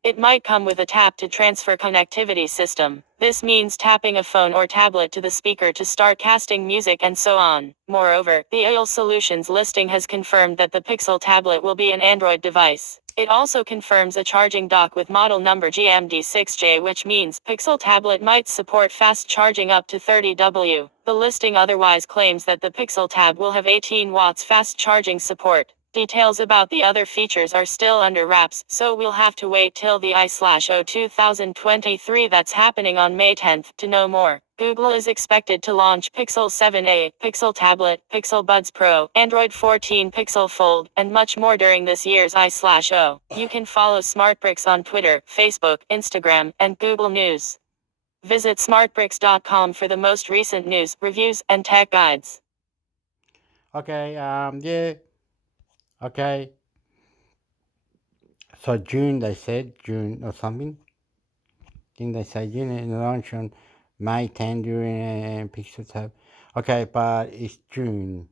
It might come with a tap to transfer connectivity system. This means tapping a phone or tablet to the speaker to start casting music and so on. Moreover, the AOL Solutions listing has confirmed that the Pixel tablet will be an Android device. It also confirms a charging dock with model number GMD6J, which means Pixel tablet might support fast charging up to 30W. The listing otherwise claims that the Pixel tab will have 18 watts fast charging support. Details about the other features are still under wraps, so we'll have to wait till the I/O 2023 that's happening on May 10th to know more. Google is expected to launch Pixel 7a, Pixel Tablet, Pixel Buds Pro, Android 14 Pixel Fold, and much more during this year's I/O. You can follow SmartBricks on Twitter, Facebook, Instagram, and Google News. Visit smartbricks.com for the most recent news, reviews, and tech guides. Okay, yeah. Okay. So June, they said, June or something. I think they say June and launch on May 10 during Pixel Tab. Okay, but it's June.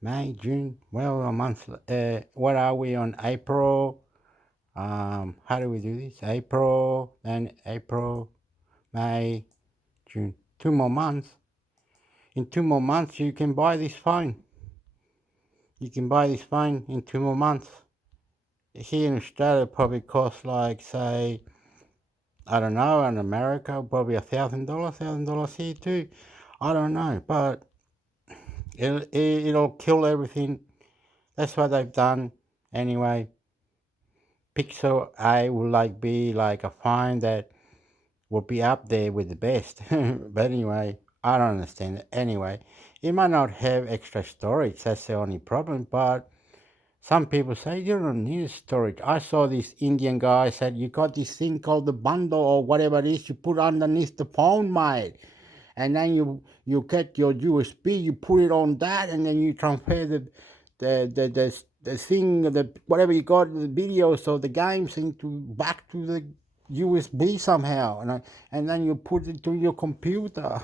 May, June, well, a month. What are we on? April? How do we do this? April, then April, May, June. 2 more months. In 2 more months, you can buy this phone. You can buy this phone in 2 more months. Here in Australia, it probably costs like, say, I don't know, in America, probably $1,000 here too. I don't know, but it'll kill everything. That's what they've done anyway. Pixel A will be like a phone that will be up there with the best. But anyway, I don't understand it. Anyway, it might not have extra storage. That's the only problem. But some people say you don't need storage. I saw this Indian guy said you got this thing called the bundle or whatever it is you put underneath the phone, mate. And then you get your USB, you put it on that, and then you transfer the thing, whatever you got, the videos or the games back to the USB somehow, and then you put it to your computer.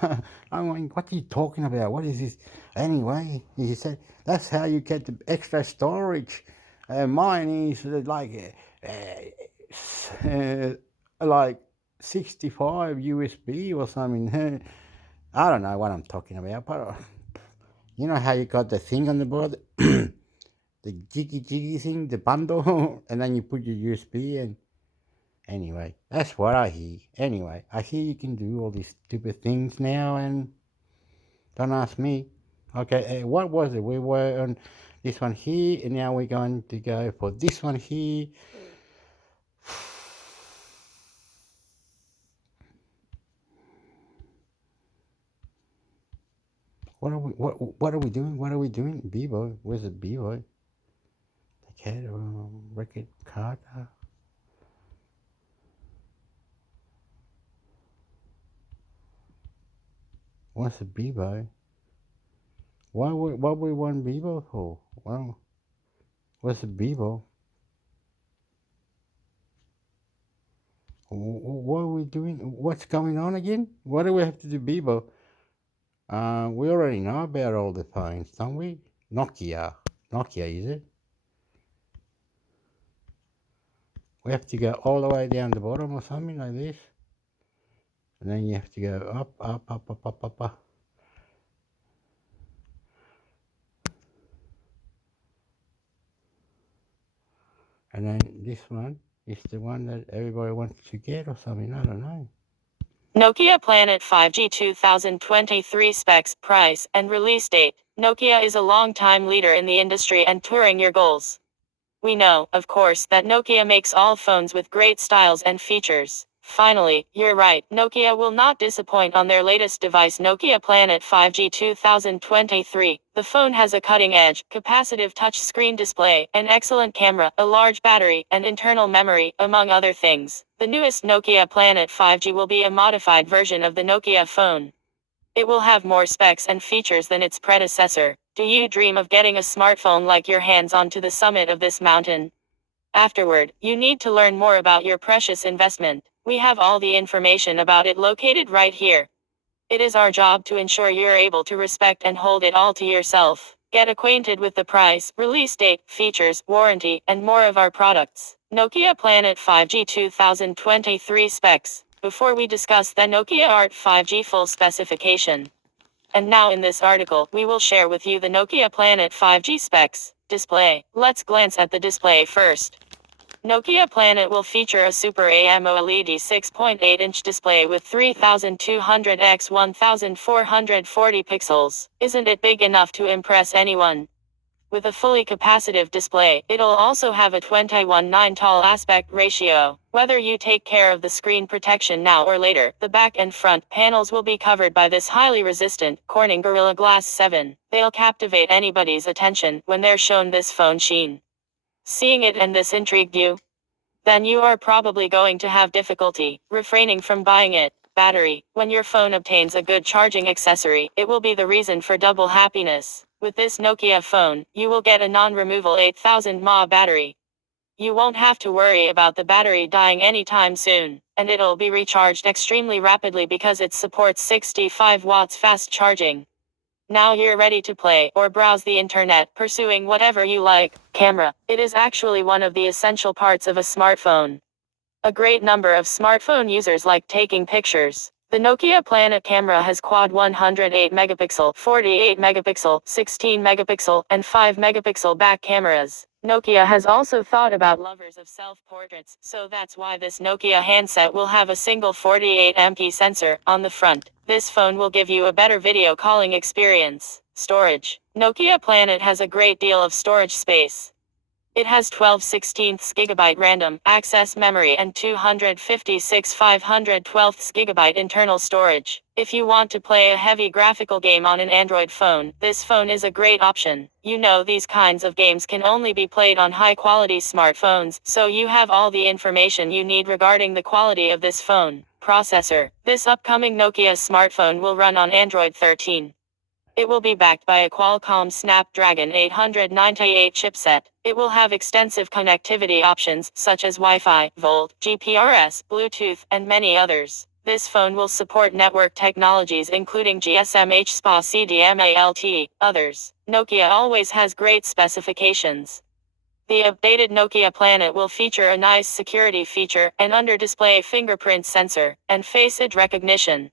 I'm like, what are you talking about? What is this? Anyway, he said that's how you get the extra storage. Mine is like 65 USB or something. I don't know what I'm talking about, but you know how you got the thing on the board, the jiggy thing, the bundle, and then you put your USB in. Anyway, that's what I hear. Anyway, I hear you can do all these stupid things now, and don't ask me. Okay, what was it? We were on this one here, and now we're going to go for this one here. What are we doing? What are we doing? B-boy, where's the B-boy? The cat record card. What's a B-boy? What we want B-boy for? Well, what's a B-boy? What are we doing? What's going on again? What do we have to do, B-boy? We already know about all the phones, don't we? Nokia, is it? We have to go all the way down the bottom or something like this. And then you have to go up. And then this one is the one that everybody wants to get or something, I don't know. Nokia Planet 5G 2023 specs, price, and release date. Nokia is a long-time leader in the industry and touring your goals. We know, of course, that Nokia makes all phones with great styles and features. Finally, you're right, Nokia will not disappoint on their latest device, Nokia Planet 5G 2023. The phone has a cutting-edge, capacitive touchscreen display, an excellent camera, a large battery, and internal memory, among other things. The newest Nokia Planet 5G will be a modified version of the Nokia phone. It will have more specs and features than its predecessor. Do you dream of getting a smartphone like your hands onto the summit of this mountain? Afterward, you need to learn more about your precious investment. We have all the information about it located right here. It is our job to ensure you're able to respect and hold it all to yourself. Get acquainted with the price, release date, features, warranty, and more of our products. Nokia Planet 5G 2023 specs. Before we discuss the Nokia Art 5G full specification. And now in this article, we will share with you the Nokia Planet 5G specs. Display. Let's glance at the display first. Nokia Planet will feature a Super AMOLED 6.8-inch display with 3200 x 1440 pixels. Isn't it big enough to impress anyone? With a fully capacitive display, it'll also have a 21:9 tall aspect ratio. Whether you take care of the screen protection now or later, the back and front panels will be covered by this highly resistant Corning Gorilla Glass 7. They'll captivate anybody's attention when they're shown this phone sheen. Seeing it and this intrigued you? Then you are probably going to have difficulty refraining from buying it. Battery. When your phone obtains a good charging accessory, it will be the reason for double happiness. With this Nokia phone, you will get a non-removal 8000 mAh battery. You won't have to worry about the battery dying anytime soon, and it'll be recharged extremely rapidly because it supports 65 watts fast charging. Now you're ready to play or browse the internet, pursuing whatever you like. Camera. It is actually one of the essential parts of a smartphone. A great number of smartphone users like taking pictures. The Nokia Planet camera has quad 108 megapixel, 48 megapixel, 16 megapixel, and 5 megapixel back cameras. Nokia has also thought about lovers of self-portraits, so that's why this Nokia handset will have a single 48 MP sensor on the front. This phone will give you a better video calling experience. Storage. Nokia Planet has a great deal of storage space. It has 12/16 GB random access memory and 256 512 GB internal storage. If you want to play a heavy graphical game on an Android phone, this phone is a great option. You know these kinds of games can only be played on high-quality smartphones, so you have all the information you need regarding the quality of this phone. Processor. This upcoming Nokia smartphone will run on Android 13. It will be backed by a Qualcomm Snapdragon 898 chipset. It will have extensive connectivity options such as Wi-Fi, Volt, GPRS, Bluetooth, and many others. This phone will support network technologies including GSM, HSPA, CDMA, LTE, others. Nokia always has great specifications. The updated Nokia Planet will feature a nice security feature, an under-display fingerprint sensor, and face ID recognition.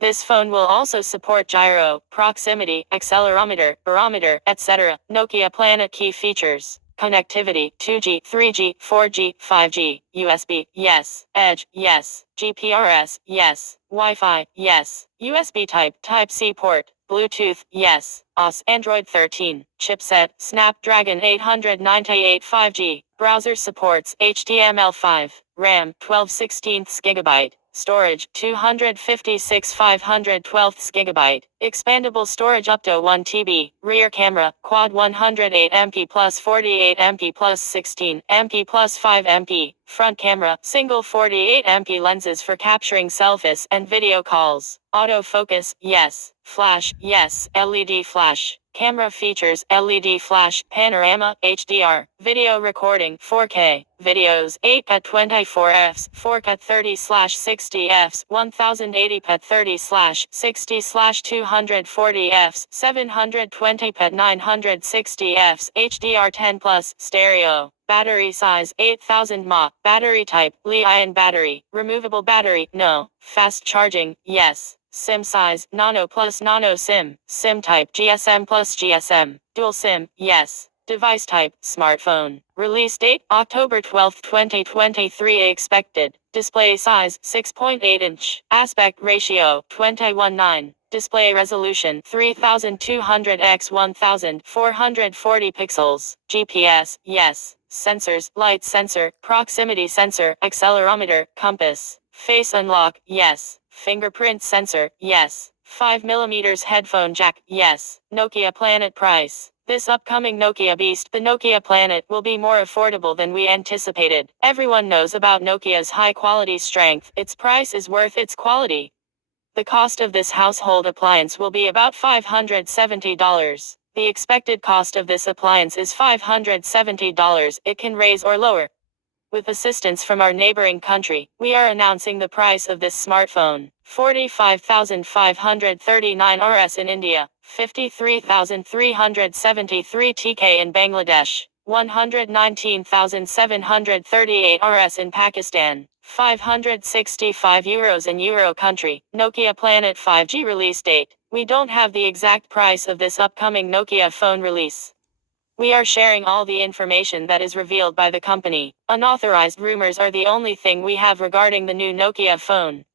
This phone will also support gyro, proximity, accelerometer, barometer, etc. Nokia Planet key features. Connectivity, 2G, 3G, 4G, 5G, USB, yes. Edge, yes. GPRS, yes. Wi-Fi, yes. USB Type-C port. Bluetooth, yes. OS, Android 13. Chipset, Snapdragon 898 5G. Browser supports HTML5. RAM, 12/16 GB. Storage, 256 512 GB. Expandable storage up to 1 TB. Rear camera, quad 108 MP plus 48 MP plus 16 MP plus 5 MP. Front camera, single 48 MP lenses for capturing selfies and video calls. Autofocus, yes. Flash, yes. LED flash. Camera features LED flash, panorama, HDR, video recording, 4K, videos, 8K 24fps, 4K 30/60fps, 1080p 30/60/240fps, 720p 960fps, HDR 10+, stereo. Battery size, 8000 mAh. Battery type, Li-ion battery. Removable battery, no. Fast charging, yes. SIM size, nano plus nano SIM. SIM type, GSM plus GSM. Dual SIM, yes. Device type, smartphone. Release date, October 12, 2023 expected. Display size, 6.8 inch. Aspect ratio, 21:9. Display resolution, 3200 x 1440 pixels. GPS, yes. Sensors, light sensor, proximity sensor, accelerometer, compass. Face unlock, yes. Fingerprint sensor, yes. 5mm headphone jack, yes. Nokia Planet price. This upcoming Nokia Beast, the Nokia Planet, will be more affordable than we anticipated. Everyone knows about Nokia's high quality strength. Its price is worth its quality. The cost of this household appliance will be about $570. The expected cost of this appliance is $570. It can raise or lower. With assistance from our neighboring country, we are announcing the price of this smartphone. 45,539 Rs in India, 53,373 TK in Bangladesh, 119,738 Rs in Pakistan, 565 euros in Euro country. Nokia Planet 5G release date. We don't have the exact price of this upcoming Nokia phone release. We are sharing all the information that is revealed by the company. Unauthorized rumors are the only thing we have regarding the new Nokia phone.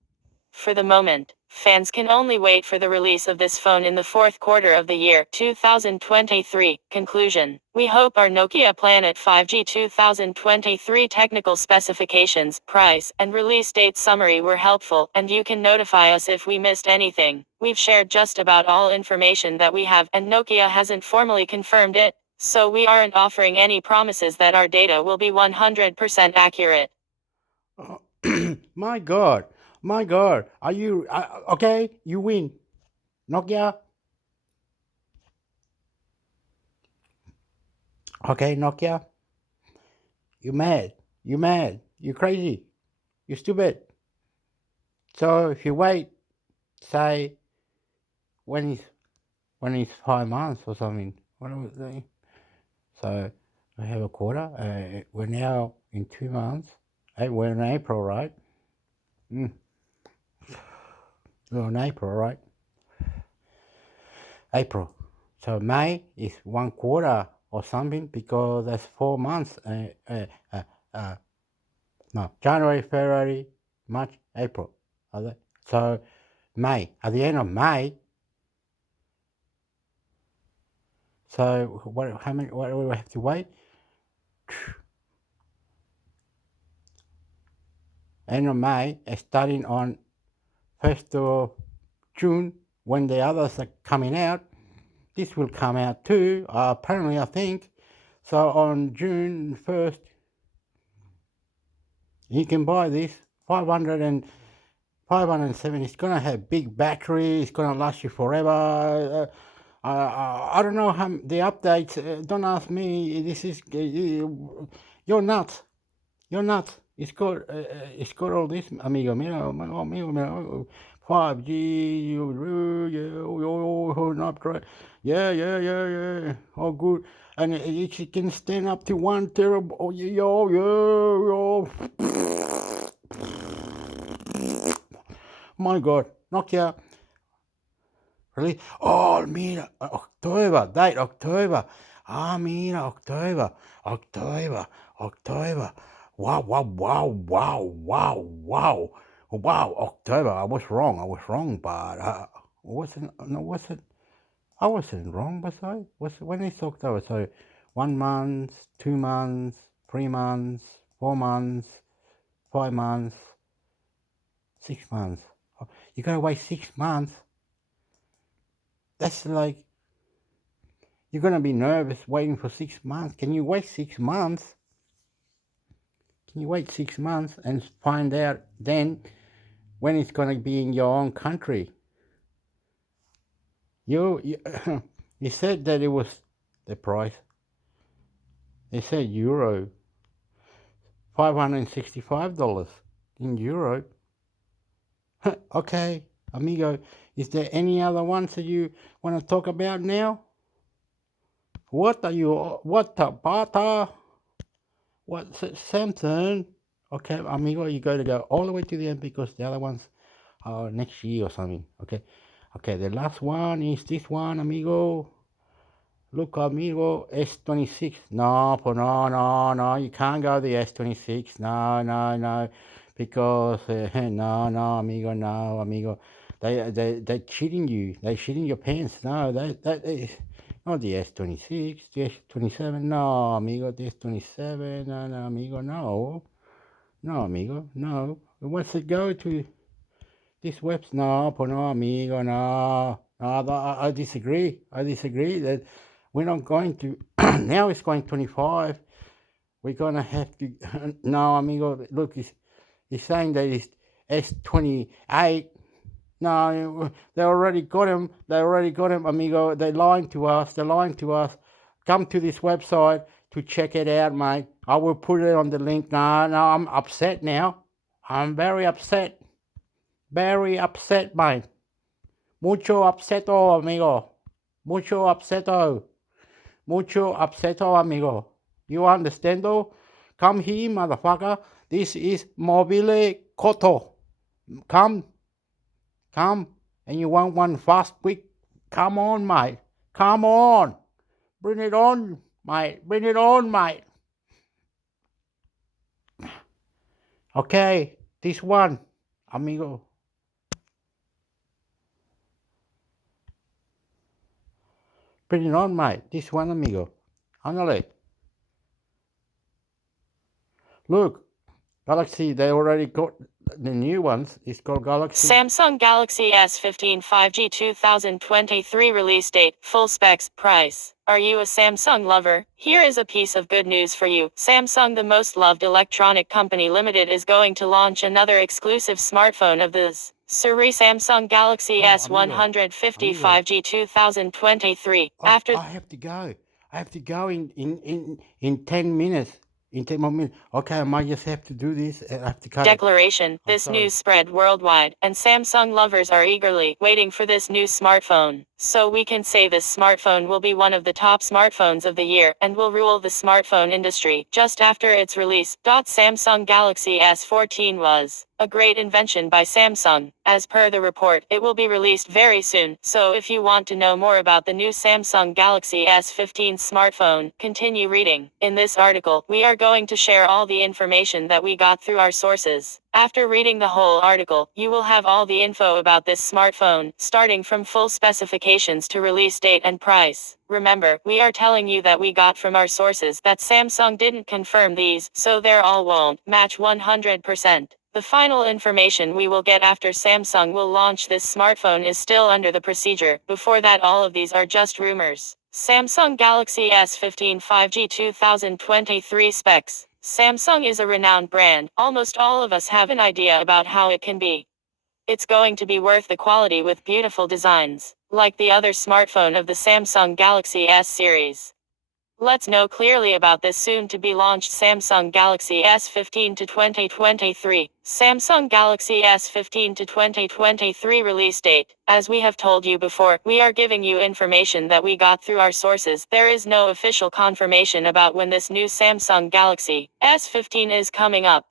For the moment, fans can only wait for the release of this phone in the fourth quarter of the year 2023. Conclusion. We hope our Nokia Planet 5G 2023 technical specifications, price, and release date summary were helpful, and you can notify us if we missed anything. We've shared just about all information that we have, and Nokia hasn't formally confirmed it, so we aren't offering any promises that our data will be 100% accurate. My God, are you okay? You win, Nokia. Okay, Nokia. You mad? You crazy? You stupid? So if you wait, say when it's 5 months or something, what are we doing? So we have a quarter. We're now in 2 months. We're in April, right? We're in April, right? April. So May is 1 quarter or something because that's 4 months. No, January, February, March, April. So May, at the end of May. So what do we have to wait? End of May, starting on 1st of June, when the others are coming out. This will come out too, apparently, I think. So on June 1st, you can buy this 507. It's going to have big battery. It's going to last you forever. I don't know how the updates. Don't ask me. This is you're nuts. It's got all this, amigo. Mira, 5G. Yeah. All good. And it can stand up to 1 terabyte. Oh, yo. My God, Nokia. Really? Oh, mira, October, date October. Mira, October. Wow. October. I was wrong, but I wasn't wrong, but so when is October? So 1 month, 2 months, 3 months, 4 months, 5 months, 6 months. You gotta wait 6 months. That's like, you're going to be nervous waiting for 6 months. Can you wait 6 months? Can you wait 6 months and find out then when it's going to be in your own country? You said that it was the price. They said euro. $565 in euro. Okay, amigo. Is there any other ones that you want to talk about now? What Bata? What, Samsung? Okay, amigo, you got to go all the way to the end because the other ones are next year or something. Okay, the last one is this one, amigo. Look, amigo, S26. No, you can't go the S26. No, because no, amigo. They're cheating you. They're cheating your pants. No, they not the S26, the S27. No, amigo, the S27. No, amigo, no. No, amigo, no. It wants to go to this website. No, amigo, no. I disagree. That we're not going to. Now it's going 25. We're going to have to. No, amigo, look, he's saying that it's S28. No, they already got him, amigo. They're lying to us. Come to this website to check it out, mate. I will put it on the link. No, I'm upset now. I'm very upset. Mate. Mucho upseto, amigo. Mucho upseto, amigo. You understand though? Come here, motherfucker. This is mobile koto. Come, and you want one fast, quick? Come on, mate. Come on. Bring it on, mate. Bring it on, mate. Okay, this one, amigo. Bring it on, mate. This one, amigo. Ándale. Look, Galaxy, they already got the new ones. It's called Galaxy. Samsung Galaxy S15 5G 2023 release date, full specs, price. Are you a Samsung lover? Here is a piece of good news for you. Samsung, the most loved electronic company limited, is going to launch another exclusive smartphone of this series, Samsung Galaxy S150 5G 2023. After I have to go. I have to go in 10 minutes. In 10 more minutes. Okay, I might just have to do this. I have to cut Declaration, this sorry. news spread worldwide, and Samsung lovers are eagerly waiting for this new smartphone. So we can say this smartphone will be one of the top smartphones of the year, and will rule the smartphone industry. Just after its release, Samsung Galaxy S14 was a great invention by Samsung. As per the report, it will be released very soon. So if you want to know more about the new Samsung Galaxy S15 smartphone, continue reading. In this article, we are going to share all the information that we got through our sources. After reading the whole article, you will have all the info about this smartphone, starting from full specifications to release date and price. Remember, we are telling you that we got from our sources that Samsung didn't confirm these, so they're all won't match 100%. The final information we will get after Samsung will launch this smartphone is still under the procedure. Before that, all of these are just rumors. Samsung Galaxy S15 5G 2023 specs. Samsung is a renowned brand. Almost all of us have an idea about how it can be. It's going to be worth the quality with beautiful designs, like the other smartphone of the Samsung Galaxy S series. Let's know clearly about this soon-to-be-launched Samsung Galaxy S15 to 2023. Samsung Galaxy S15 to 2023 release date. As we have told you before, we are giving you information that we got through our sources. There is no official confirmation about when this new Samsung Galaxy S15 is coming up,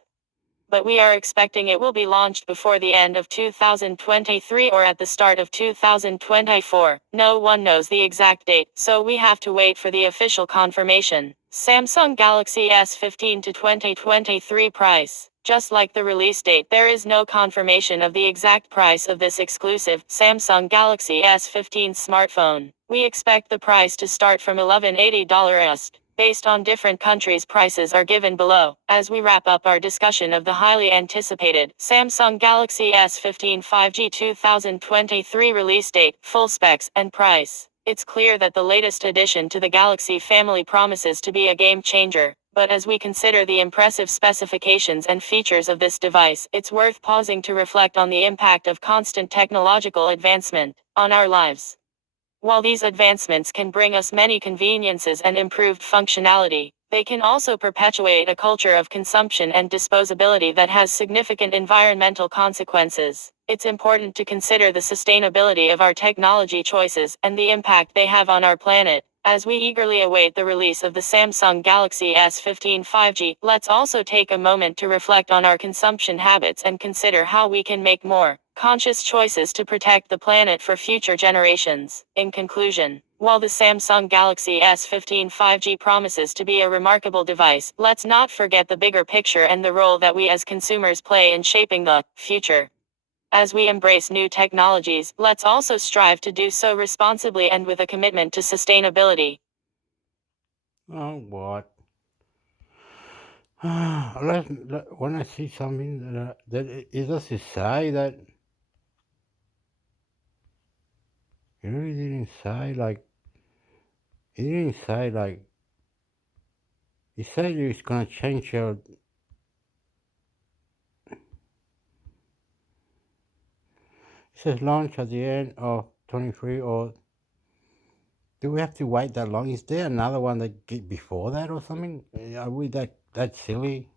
but we are expecting it will be launched before the end of 2023 or at the start of 2024. No one knows the exact date, so we have to wait for the official confirmation. Samsung Galaxy S15 to 2023 price. Just like the release date, there is no confirmation of the exact price of this exclusive Samsung Galaxy S15 smartphone. We expect the price to start from $1180. Based on different countries, prices are given below. As we wrap up our discussion of the highly anticipated Samsung Galaxy S15 5G 2023 release date, full specs, and price, it's clear that the latest addition to the Galaxy family promises to be a game changer. But as we consider the impressive specifications and features of this device, it's worth pausing to reflect on the impact of constant technological advancement on our lives. While these advancements can bring us many conveniences and improved functionality, they can also perpetuate a culture of consumption and disposability that has significant environmental consequences. It's important to consider the sustainability of our technology choices and the impact they have on our planet. As we eagerly await the release of the Samsung Galaxy S15 5G, let's also take a moment to reflect on our consumption habits and consider how we can make more conscious choices to protect the planet for future generations. In conclusion, while the Samsung Galaxy S15 5G promises to be a remarkable device, let's not forget the bigger picture and the role that we as consumers play in shaping the future. As we embrace new technologies, let's also strive to do so responsibly and with a commitment to sustainability. Oh, what? When I see something that it doesn't say that, it really didn't say like, it didn't say like, it said it's gonna change your. It says launch at the end of 23, or do we have to wait that long? Is there another one that get before that or something? Are we that silly?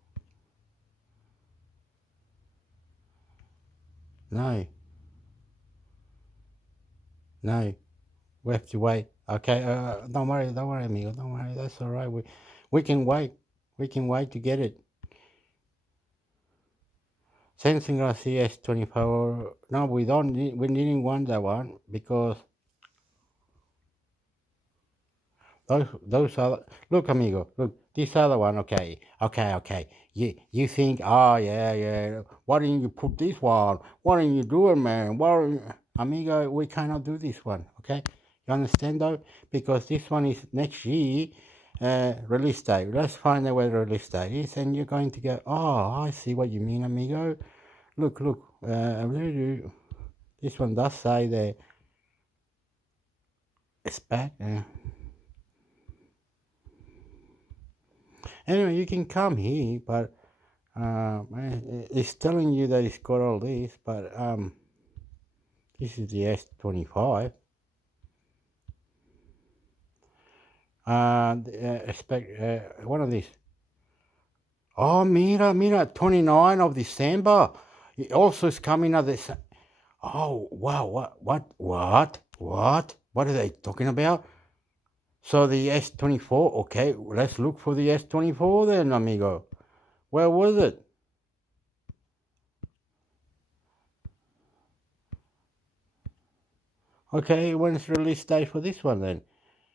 No, we have to wait. Okay, don't worry, amigo, don't worry. That's all right. We We can wait. We can wait to get it. Samsung Galaxy S24. No, we don't. We didn't want that one because those other. Look, amigo. Look, this other one. Okay. You think? Oh yeah. Why didn't you put this one? Why didn't you do it, man? Amigo? We cannot do this one. Okay. You understand though? Because this one is next year. Release date. Let's find out where the release date is, and you're going to go. Oh, I see what you mean, amigo. Look. This one does say the spec. Anyway, you can come here, but it's telling you that it's got all this, but this is the S25. One of these. Oh, mira, 29 of December. It also is coming at this. Oh, wow, what are they talking about? So the S24, okay, let's look for the S24 then, amigo. Where was it? Okay, when's the release date for this one then?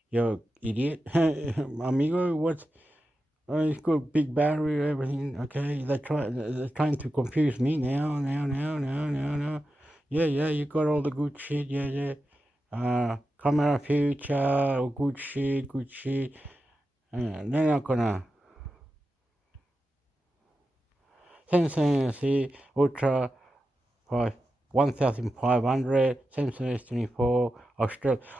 You idiot. Amigo, what? It's got big battery, everything. Okay, they're trying to confuse me now. Yeah, you got all the good shit. Yeah. Camera future, good shit. They're not gonna. Samsung C Ultra 1,500. Samsung S24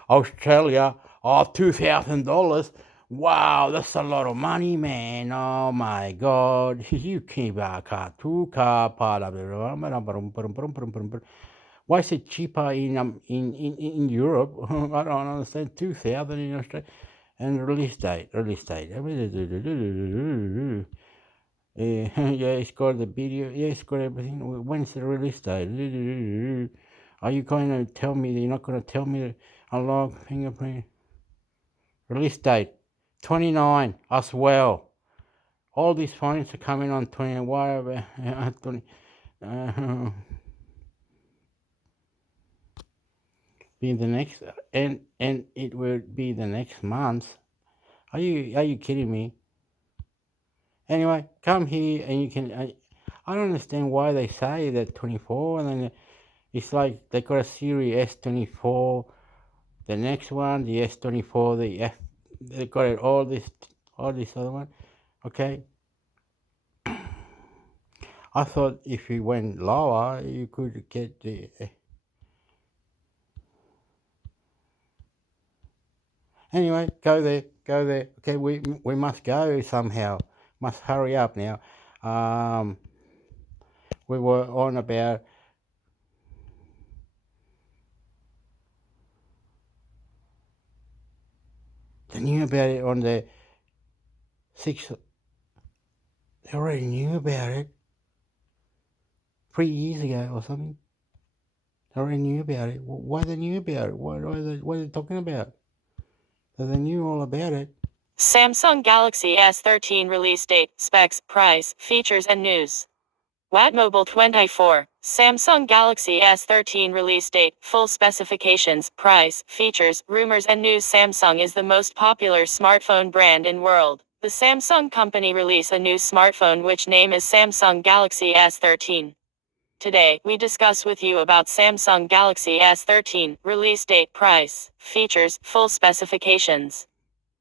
Australia. Oh, $2,000. Wow, that's a lot of money, man. Oh my God. You keep a car, two car part of it. Why is it cheaper in Europe? I don't understand. 2,000 in Australia. And release date. Yeah, it's got the video. Yeah, it's got everything. When's the release date? Are you going to tell me that you're not going to tell me a log fingerprint? Release date 29 as well. All these phones are coming on 20. Whatever. 20. Be the next, and it will be the next month. Are you kidding me? Anyway, come here and you can. I don't understand why they say that 24, and then it's like they got a series S24, the next one, the S24, the F. They got it all this other one. Okay. I thought if you went lower, you could get the. Anyway, go there. Okay, we must go somehow. Must hurry up now. We were on about they knew about it on the 6th. They already knew about it 3 years ago or something. They already knew about it. Why they knew about it? What are they talking about? So they knew all about it. Samsung Galaxy S13 release date, specs, price, features and news. Watt Mobile 24. Samsung Galaxy S13 release date, full specifications, price, features, rumors and news. Samsung is the most popular smartphone brand in world. The Samsung company release a new smartphone which name is Samsung Galaxy S13. Today, we discuss with you about Samsung Galaxy S13, release date, price, features, full specifications.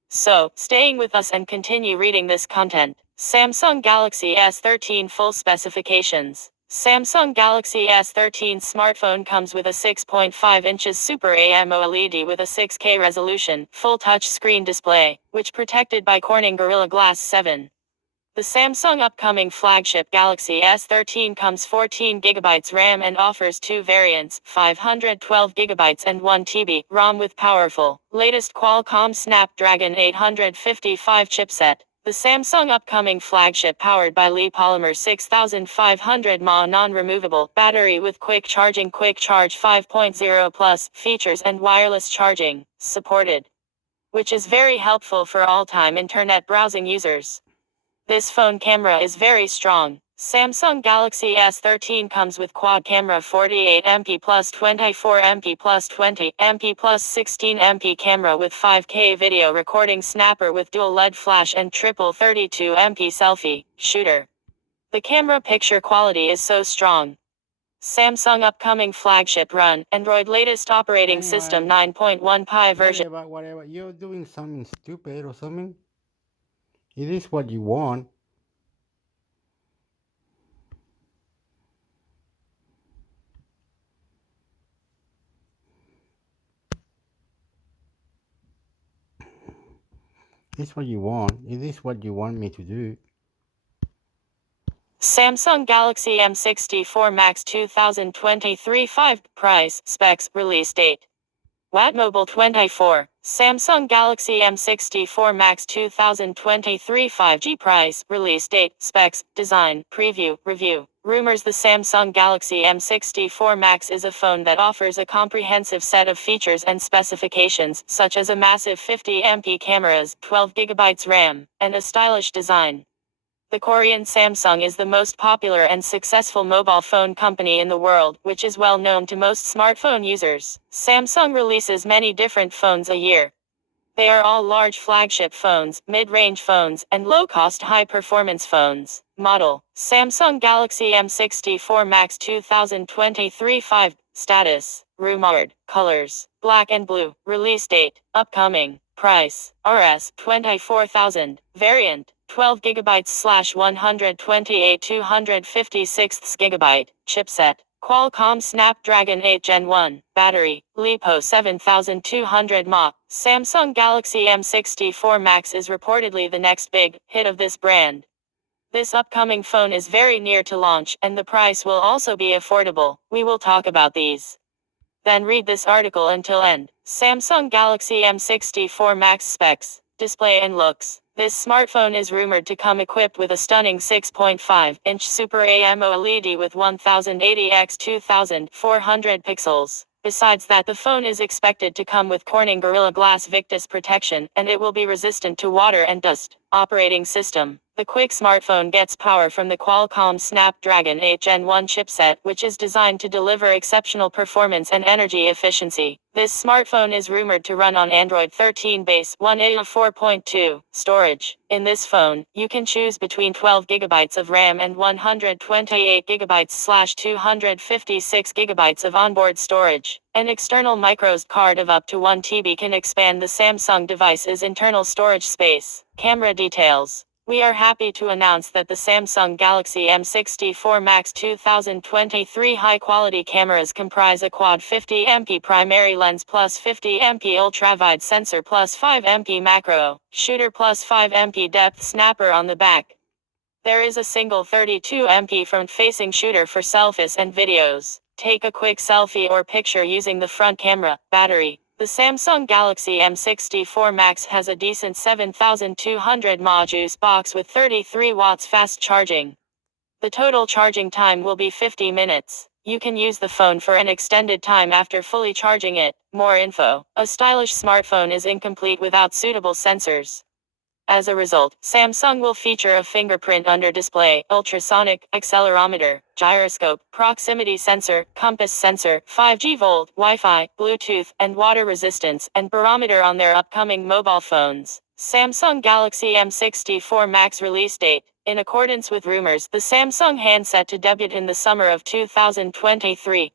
So, staying with us and continue reading this content. Samsung Galaxy S13 full specifications. Samsung Galaxy S13 smartphone comes with a 6.5 inches Super AMOLED with a 6K resolution, full touch screen display, which protected by Corning Gorilla Glass 7. The Samsung upcoming flagship Galaxy S13 comes 14GB RAM and offers two variants, 512GB and 1TB ROM with powerful, latest Qualcomm Snapdragon 855 chipset. The Samsung upcoming flagship powered by Li Polymer 6500 mAh non-removable battery with quick charge 5.0 plus features and wireless charging supported. which is very helpful for all-time internet browsing users. This phone camera is very strong. Samsung Galaxy S13 comes with quad camera 48MP plus 24MP plus 20MP plus 16MP camera with 5K video recording snapper with dual LED flash and triple 32MP selfie shooter. The camera picture quality is so strong. Samsung upcoming flagship run, Android latest operating system 9.1 Pi version. Whatever, you're doing something stupid or something. It is what you want. It's what you want. It is what you want me to do. Samsung Galaxy M64 Max 2023 5 price, specs, release date. Watt Mobile 24. Samsung Galaxy M64 Max 2023 5G price, release date, specs, design, preview, review. Rumors: the Samsung Galaxy M64 Max is a phone that offers a comprehensive set of features and specifications, such as a massive 50MP cameras, 12GB RAM, and a stylish design. The Korean Samsung is the most popular and successful mobile phone company in the world, which is well known to most smartphone users. Samsung releases many different phones a year. They are all large flagship phones, mid-range phones, and low-cost high-performance phones. Model: Samsung Galaxy M64 Max 2023 5. Status: rumored. Colors: black and blue. Release date: upcoming. Price: Rs. 24,000. Variant: 12GB/128 256 GB. Chipset: Qualcomm Snapdragon 8 Gen 1. Battery: LiPo 7200 mAh. Samsung Galaxy M64 Max is reportedly the next big hit of this brand. This upcoming phone is very near to launch, and the price will also be affordable. We will talk about these. Then read this article until end. Samsung Galaxy M64 Max specs, display and looks. This smartphone is rumored to come equipped with a stunning 6.5-inch Super AMOLED with 1080 x 2400 pixels. Besides that, the phone is expected to come with Corning Gorilla Glass Victus protection, and it will be resistant to water and dust. Operating system: the quick smartphone gets power from the Qualcomm Snapdragon 8 Gen 1 chipset, which is designed to deliver exceptional performance and energy efficiency. This smartphone is rumored to run on Android 13 base 1A 4.2. Storage: in this phone, you can choose between 12GB of RAM and 128GB/256GB of onboard storage. An external microSD card of up to 1TB can expand the Samsung device's internal storage space. Camera details: we are happy to announce that the Samsung Galaxy M64 Max 2023 high-quality cameras comprise a quad 50MP primary lens plus 50MP ultrawide sensor plus 5MP macro shooter plus 5MP depth snapper on the back. There is a single 32MP front-facing shooter for selfies and videos. Take a quick selfie or picture using the front camera. Battery: the Samsung Galaxy M64 Max has a decent 7200 mAh juice box with 33 watts fast charging. The total charging time will be 50 minutes. You can use the phone for an extended time after fully charging it. More info: a stylish smartphone is incomplete without suitable sensors. As a result, Samsung will feature a fingerprint under display, ultrasonic accelerometer, gyroscope, proximity sensor, compass sensor, 5G volt, Wi-Fi, Bluetooth, and water resistance, and barometer on their upcoming mobile phones. Samsung Galaxy M64 Max release date: in accordance with rumors, the Samsung handset to debut in the summer of 2023.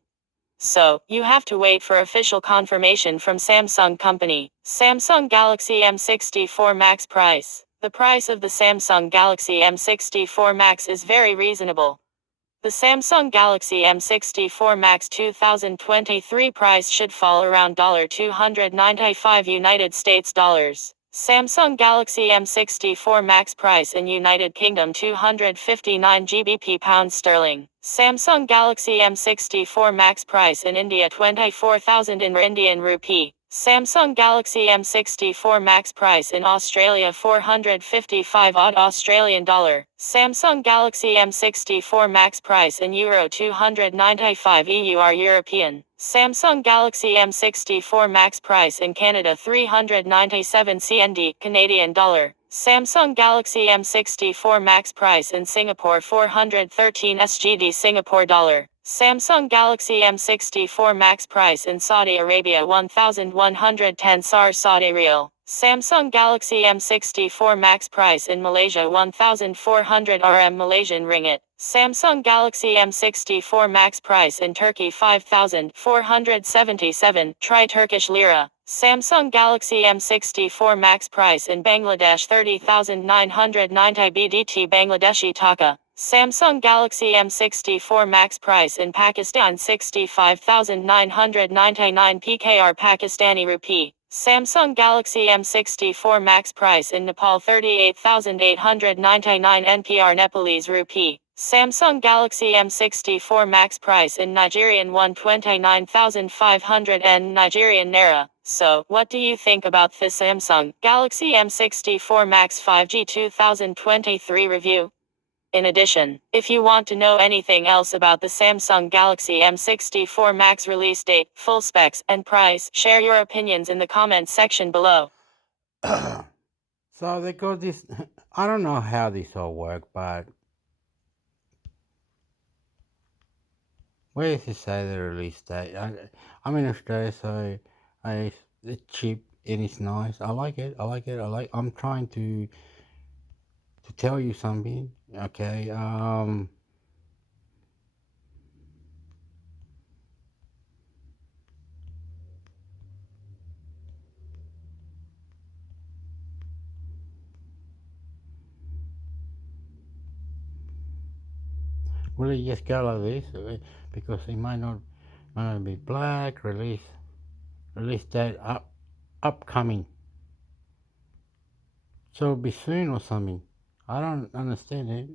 So, you have to wait for official confirmation from Samsung company. Samsung Galaxy M64 Max price: the price of the Samsung Galaxy M64 Max is very reasonable. The Samsung Galaxy M64 Max 2023 price should fall around $295 United States dollars. Samsung Galaxy M64 Max price in United Kingdom £259 pounds sterling. Samsung Galaxy M64 Max price in India 24,000 in Indian rupee. Samsung Galaxy M64 Max price in Australia 455 odd Australian dollar. Samsung Galaxy M64 Max price in Euro 295 EUR European. Samsung Galaxy M64 Max price in Canada 397 CND Canadian dollar. Samsung Galaxy M64 Max price in Singapore 413 SGD Singapore dollar. Samsung Galaxy M64 Max price in Saudi Arabia 1110 SAR Saudi Riyal. Samsung Galaxy M64 Max price in Malaysia 1400 RM Malaysian Ringgit. Samsung Galaxy M64 Max price in Turkey 5477 Turkish Lira. Samsung Galaxy M64 Max price in Bangladesh 30,990 BDT Bangladeshi Taka. Samsung Galaxy M64 Max price in Pakistan 65,999 PKR Pakistani Rupee. Samsung Galaxy M64 Max price in Nepal 38,899 NPR Nepalese Rupee. Samsung Galaxy M64 Max price in Nigerian 129,500 N Nigerian Naira. So, what do you think about this Samsung Galaxy M64 Max 5G 2023 review? In addition, if you want to know anything else about the Samsung Galaxy M64 Max release date, full specs, and price, share your opinions in the comments section below. So they got this, I don't know how this all work, but where does it say the release date? I'm in Australia, so it's cheap and it's nice. I like it. I'm trying to tell you something. Okay. Will it just go like this? Because it might not be black. Release date upcoming. So it'll be soon or something. I don't understand it.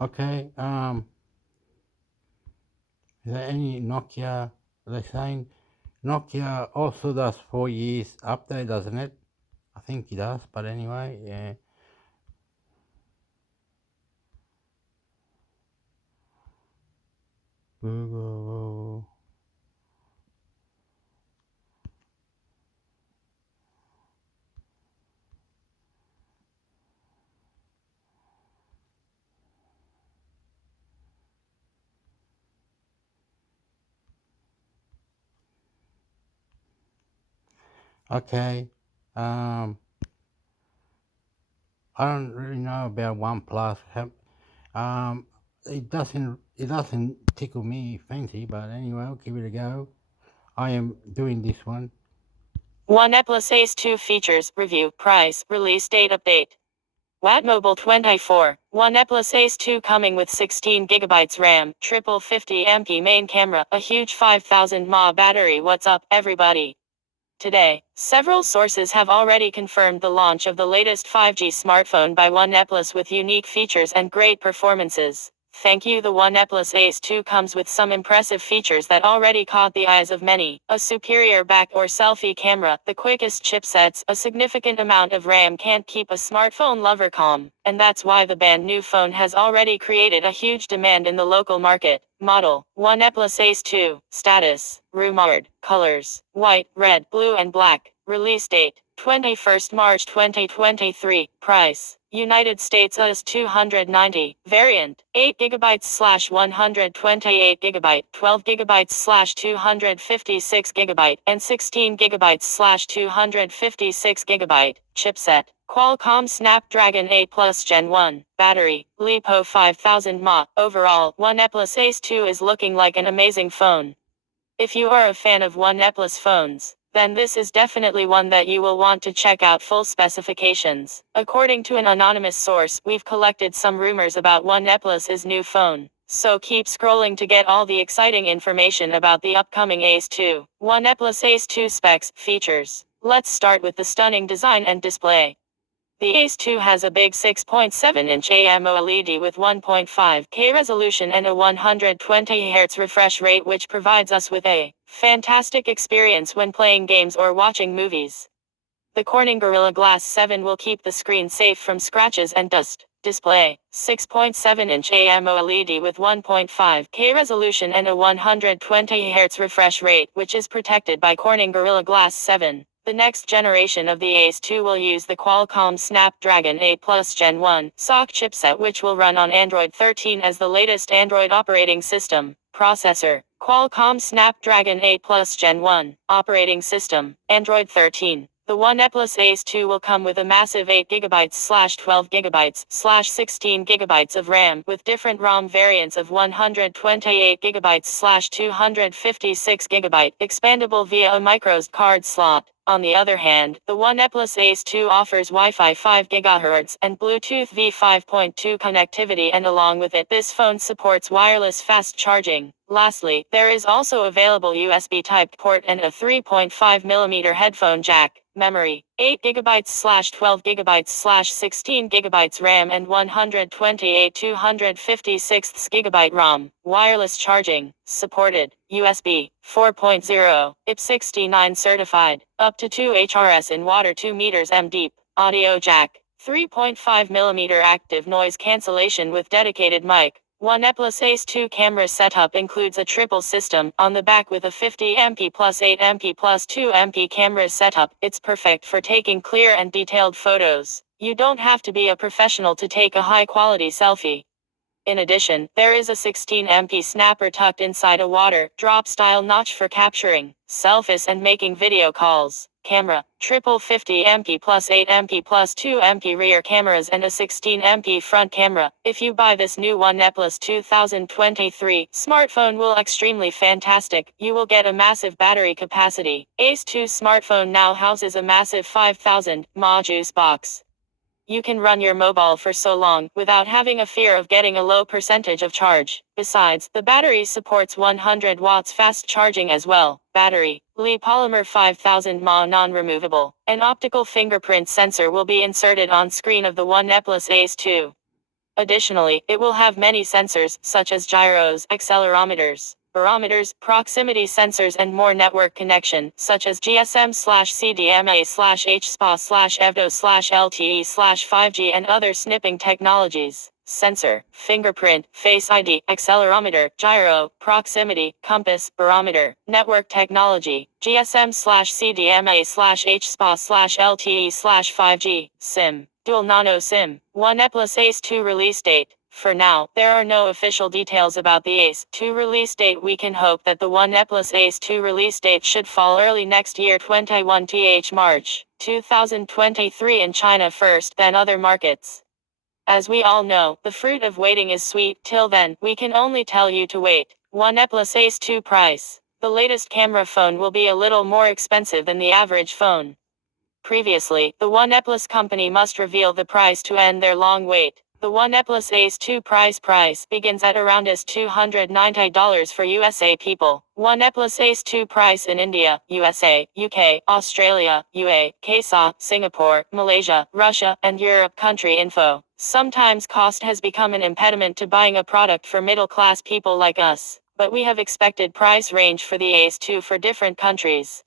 Okay. Is there any Nokia? They're saying Nokia also does 4 years update, doesn't it? I think it does, but anyway, yeah. Google. Okay. I don't really know about OnePlus. It doesn't tickle me fancy, but anyway, I'll give it a go. I am doing this one. OnePlus Ace 2 features, review, price, release date update. Watt Mobile 24. OnePlus Ace 2 coming with 16GB RAM, triple 50MP main camera, a huge 5000 mAh battery. What's up, everybody? Today, several sources have already confirmed the launch of the latest 5G smartphone by OnePlus with unique features and great performances. Thank you. The OnePlus Ace 2 comes with some impressive features that already caught the eyes of many. A superior back or selfie camera, the quickest chipsets, a significant amount of RAM can't keep a smartphone lover calm. And that's why the brand new phone has already created a huge demand in the local market. Model, OnePlus Ace 2. Status, rumored. Colors, white, red, blue and black. Release date, 21st March 2023. Price, United States US 290. Variant, 8GB / 128GB, 12GB / 256GB, and 16GB / 256GB. Chipset, Qualcomm Snapdragon 8 Plus Gen 1. Battery, LiPo 5000 mAh. Overall, OnePlus Ace 2 is looking like an amazing phone. If you are a fan of OnePlus phones, then this is definitely one that you will want to check out. Full specifications. According to an anonymous source, we've collected some rumors about OnePlus's new phone. So keep scrolling to get all the exciting information about the upcoming Ace 2. OnePlus Ace 2 specs, features. Let's start with the stunning design and display. The Ace 2 has a big 6.7-inch AMOLED with 1.5K resolution and a 120 Hz refresh rate, which provides us with a fantastic experience when playing games or watching movies. The Corning Gorilla Glass 7 will keep the screen safe from scratches and dust. Display: 6.7-inch AMOLED with 1.5K resolution and a 120 Hz refresh rate, which is protected by Corning Gorilla Glass 7. The next generation of the Ace 2 will use the Qualcomm Snapdragon 8 Plus Gen 1 SoC chipset, which will run on Android 13 as the latest Android operating system. Processor: Qualcomm Snapdragon 8 Plus Gen 1. Operating system: Android 13. The OnePlus Ace 2 will come with a massive 8GB/12GB/16GB of RAM, with different ROM variants of 128GB/256GB, expandable via a microSD card slot. On the other hand, the OnePlus Ace 2 offers Wi-Fi 5 GHz and Bluetooth V5.2 connectivity, and along with it, this phone supports wireless fast charging. Lastly, there is also available USB Type port and a 3.5mm headphone jack. Memory: 8GB/12GB/16GB RAM and 128/256GB ROM. Wireless charging supported. USB 4.0, IP69 certified. Up to 2 HRS in water, 2 meters M deep. Audio jack: 3.5mm active noise cancellation with dedicated mic. OnePlus Ace 2 camera setup includes a triple system on the back with a 50MP plus 8MP plus 2MP camera setup. It's perfect for taking clear and detailed photos. You don't have to be a professional to take a high-quality selfie. In addition, there is a 16MP snapper tucked inside a water drop style notch for capturing selfies and making video calls. Camera: triple 50MP plus 8MP plus 2MP rear cameras and a 16MP front camera. If you buy this new OnePlus 2023 smartphone will extremely fantastic, you will get a massive battery capacity. Ace 2 smartphone now houses a massive 5000 mAh juice box. You can run your mobile for so long without having a fear of getting a low percentage of charge. Besides, the battery supports 100 watts fast charging as well. Battery: Li polymer 5000 mAh non-removable. An optical fingerprint sensor will be inserted on screen of the OnePlus Ace 2. Additionally, it will have many sensors, such as gyros, accelerometers, barometers, proximity sensors, and more network connection, such as GSM/CDMA/HSPA/EVDO/LTE/5G and other snipping technologies. Sensor: fingerprint, face ID, accelerometer, gyro, proximity, compass, barometer. Network technology: GSM/CDMA/HSPA/LTE/5G. SIM: dual nano SIM. OnePlus Ace 2 release date. For now, there are no official details about the Ace 2 release date. We can hope that the OnePlus Ace 2 release date should fall early next year, 21th March 2023 in China first, then other markets. As we all know, the fruit of waiting is sweet. Till then, we can only tell you to wait. OnePlus Ace 2 price. The latest camera phone will be a little more expensive than the average phone. Previously, the OnePlus company must reveal the price to end their long wait. The OnePlus Ace 2 price begins at around $290 for USA people. OnePlus Ace 2 price in India, USA, UK, Australia, KSA, Singapore, Malaysia, Russia, and Europe. Country info. Sometimes cost has become an impediment to buying a product for middle-class people like us, but we have expected price range for the Ace 2 for different countries.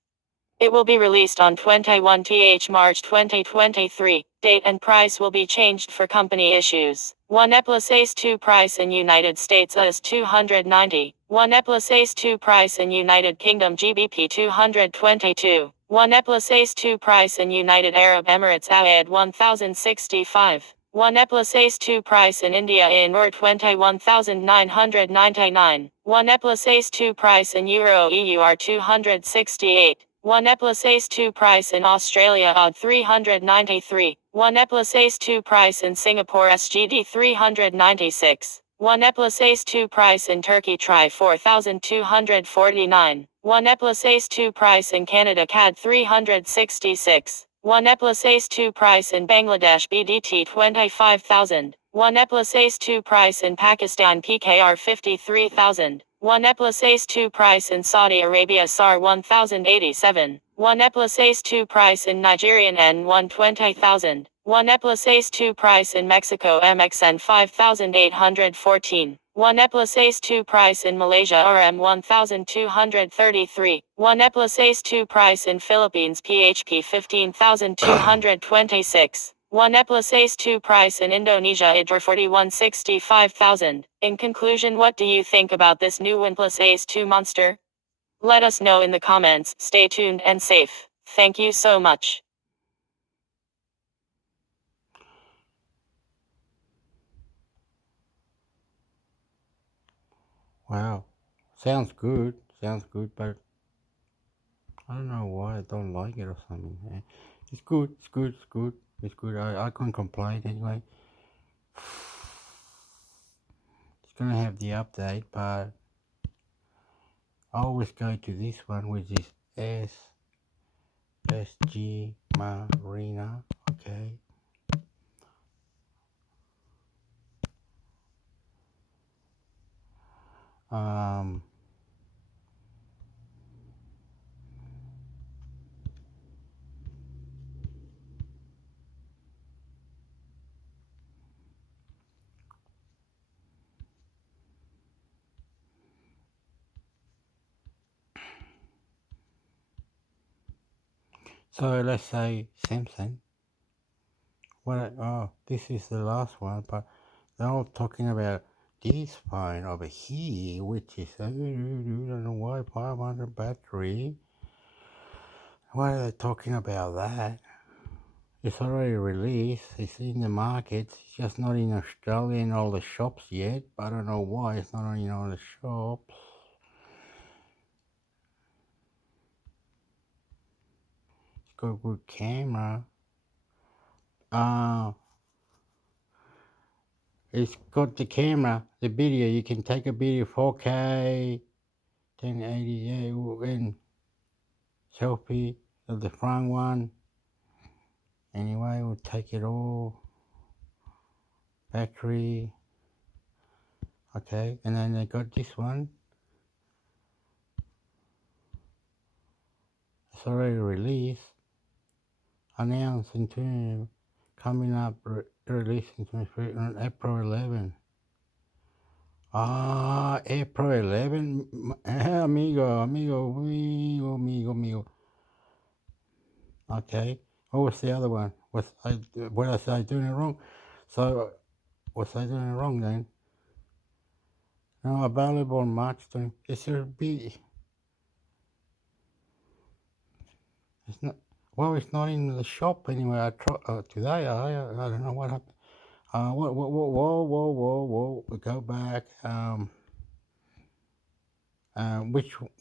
It will be released on 21th March 2023. Date and price will be changed for company issues. OnePlus Ace 2 price in United States is $290. OnePlus Ace 2 price in United Kingdom GBP $222. OnePlus Ace 2 price in United Arab Emirates AED $1,065. OnePlus Ace 2 price in India in Eur $21,999. OnePlus Ace 2 price in Euro EUR $268. OnePlus Ace 2 price in Australia AUD $393. OnePlus Ace 2 price in Singapore SGD $396. OnePlus Ace 2 price in Turkey TRY $4,249. OnePlus Ace 2 price in Canada CAD $366. OnePlus Ace 2 price in Bangladesh BDT 25,000. OnePlus Ace 2 price in Pakistan PKR 53,000. OnePlus Ace 2 price in Saudi Arabia SAR 1087. 1 eplaces 2 price in Nigerian N1 20,000. 1 eplaces 2 price in Mexico MXN 5,814. 1 eplaces 2 price in Malaysia RM 1,233. 1 eplaces 2 price in Philippines PHP 15,226. 1 eplaces 2 price in Indonesia IDR 4165,000. In conclusion, what do you think about this new 1 places 2 monster? Let us know in the comments. Stay tuned and safe. Thank you so much. Wow, sounds good, but I don't know why I don't like it or something. It's good, it's good, it's good, it's good. I can't complain anyway. It's gonna have the update, but I always go to this one, which is SG Marina. Okay. So let's say Simpson. This is the last one, but they're all talking about this phone over here, which is I don't know why 500 battery. Why are they talking about that? It's already released. It's in the market. It's just not in Australia in all the shops yet. But I don't know why it's not in all the shops. It's got a good camera. It's got the camera, the video. You can take a video 4K, 1080, and selfie of the front one. Anyway, we'll take it all. Battery. Okay, and then they got this one. It's already released. Announced into coming up, releasing on April 11. April 11. Amigo. Okay. What was the other one? Was I doing it wrong? So, was I doing it wrong then? No, available on March 20. It should be. It's not. Well, it's not in the shop anyway. I tried today. I don't know what happened. Whoa. We go back.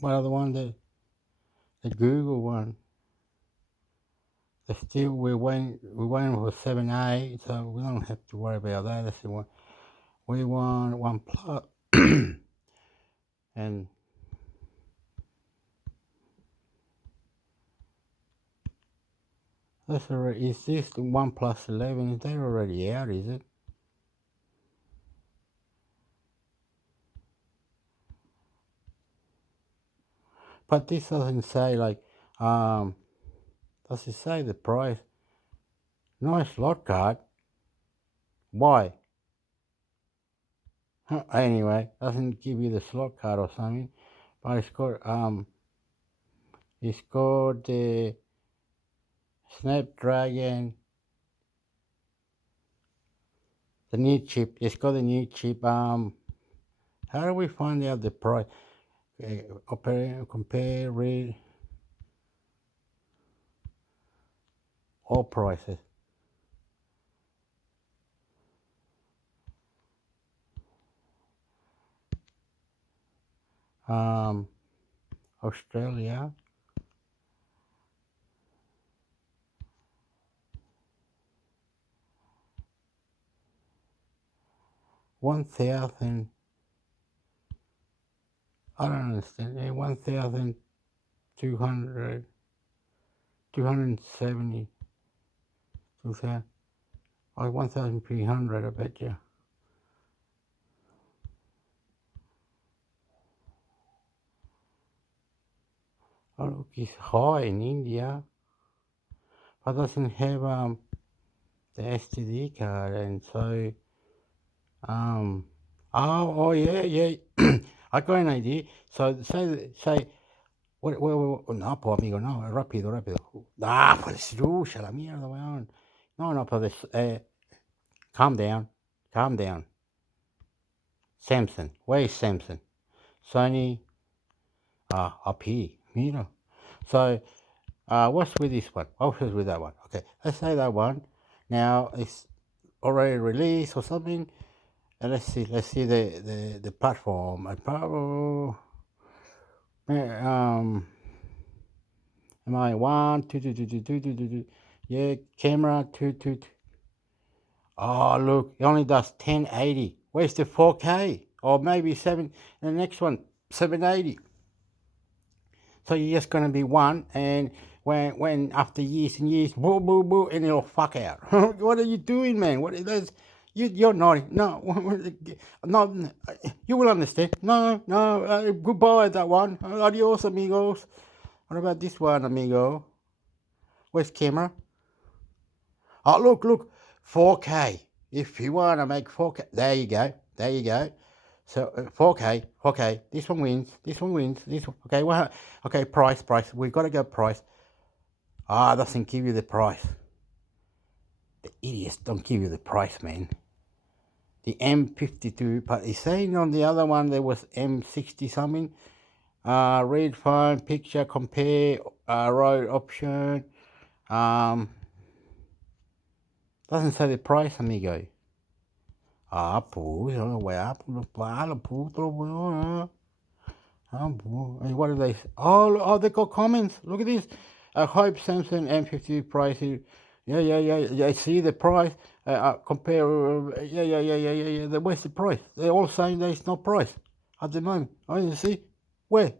What other one? The Google one. We're waiting for 7A, so we don't have to worry about that. That's the one. We want OnePlus, and that's already. Is this the OnePlus 11? Is that already out? Is it? But this doesn't say like. Does it say the price? Nice slot card. Why? Anyway, doesn't give you the slot card or something, but it's got the Snapdragon, the new chip. It's got the new chip. How do we find out the price? Compare, read all prices. Australia. $1,000. I don't understand. 1,200, 270, 2,000, or 1,300. I bet you. Oh, look, it's high in India, but doesn't have the STD card, and so yeah. I got an idea. So say no, pues amigo, no, rápido. Ah, pues rucha la mierda, weón. No, pues calm down. Samson, where is Samson? Sony, up here, mira. So, what's with this one? What's with that one? Okay, let's say that one. Now it's already released or something. And let's see the platform. Am I one, two. Yeah, camera, two. Oh, look, it only does 1080. Where's the 4K? Or maybe 7, and the next one, 780. So you're just going to be one, and when after years and years, boo, and it'll fuck out. What are you doing, man? What is that? You're naughty. No, no, you will understand. No, goodbye, that one. Adios, amigos. What about this one, amigo? Where's camera? Oh, look, 4K. If you want to make 4K, there you go. So 4K. This one wins. This one. Okay, well, okay. Price. We've got to go price. It doesn't give you the price. The idiots don't give you the price, man. The M52, but he's saying on the other one there was M60 something. Read phone, picture, compare, road option. Doesn't say the price, amigo. Pues, what do they say? Oh, they got comments. Look at this. I hope Samsung M50 price. Yeah. I see the price. Compare. Yeah. Where's the price? They're all saying there's no price at the moment. Oh, you see? Where?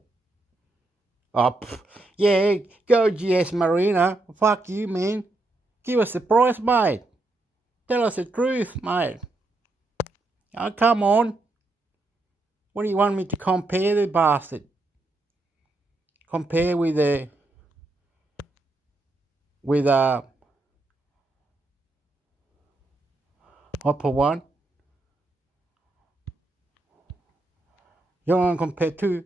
Yeah, go GS Marina. Fuck you, man. Give us the price, mate. Tell us the truth, mate. Oh, come on. What do you want me to compare the bastard? Compare with Oppo One? You want to compare two?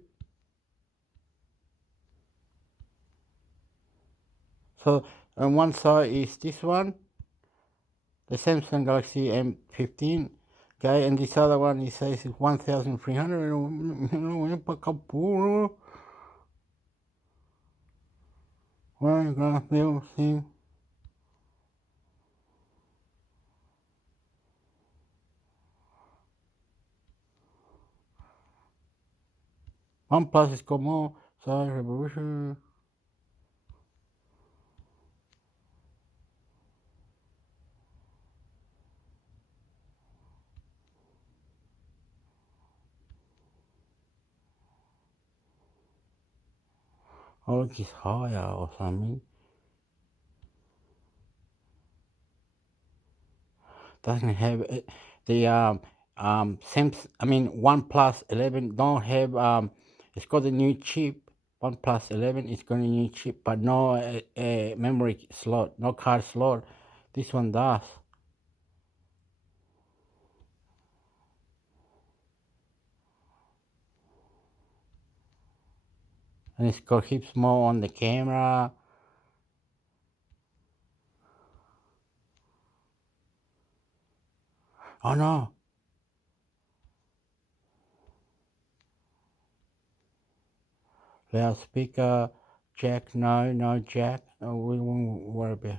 So on one side is this one, the Samsung Galaxy M15. Okay, and this other one, it says 1,300. OnePlus es como, sorry, Revolution. Oh, it's higher or something. Doesn't have the Samsung. I mean, OnePlus 11 don't have. It's got a new chip. OnePlus 11 is got a new chip, but no memory slot, no card slot. This one does. And it's got heaps more on the camera. Oh no. Loudspeaker, jack, no jack. Oh, we won't worry about.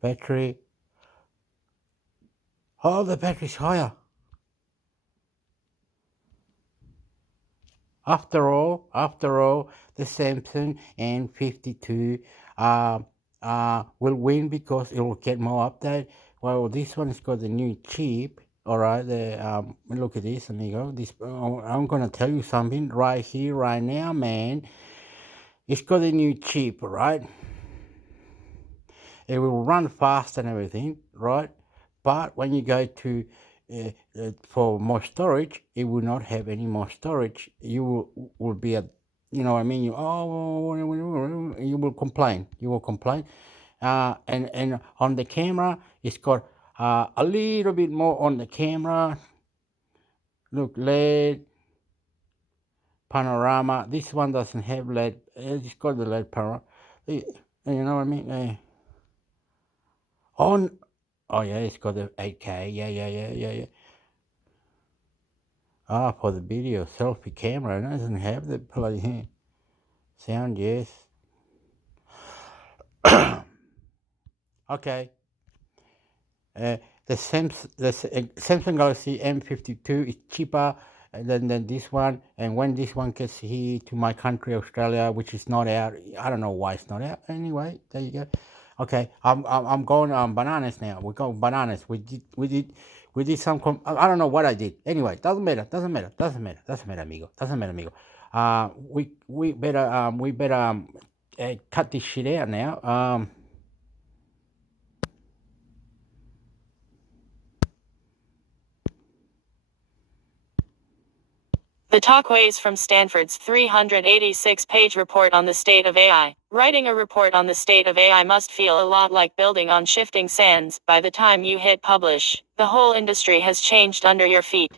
Battery. Oh, the battery's higher. After all, the Samsung M52 will win because it will get more update. Well, this one's got the new chip. All right, look at this, amigo. I'm gonna tell you something right here, right now, man. It's got a new chip, right? It will run fast and everything, right? But when you go to for more storage, it will not have any more storage. You will be at, you know what I mean? You will complain. You will complain. And on the camera, it's got a little bit more on the camera. Look, LED panorama. This one doesn't have LED. It's got the LED panorama. You know what I mean? Oh yeah, it's got the 8K. Yeah. For the video selfie camera, it doesn't have the bloody sound. Yes. Okay. The Samsung Galaxy M52 is cheaper than this one, and when this one gets here to my country, Australia, which is not out, I don't know why it's not out. Anyway, there you go. Okay, I'm going bananas now. We're going bananas. We did some. I don't know what I did. Anyway, doesn't matter, amigo. We better cut this shit out now. The talkways from Stanford's 386-page report on the state of AI. Writing a report on the state of AI must feel a lot like building on shifting sands. By the time you hit publish, the whole industry has changed under your feet.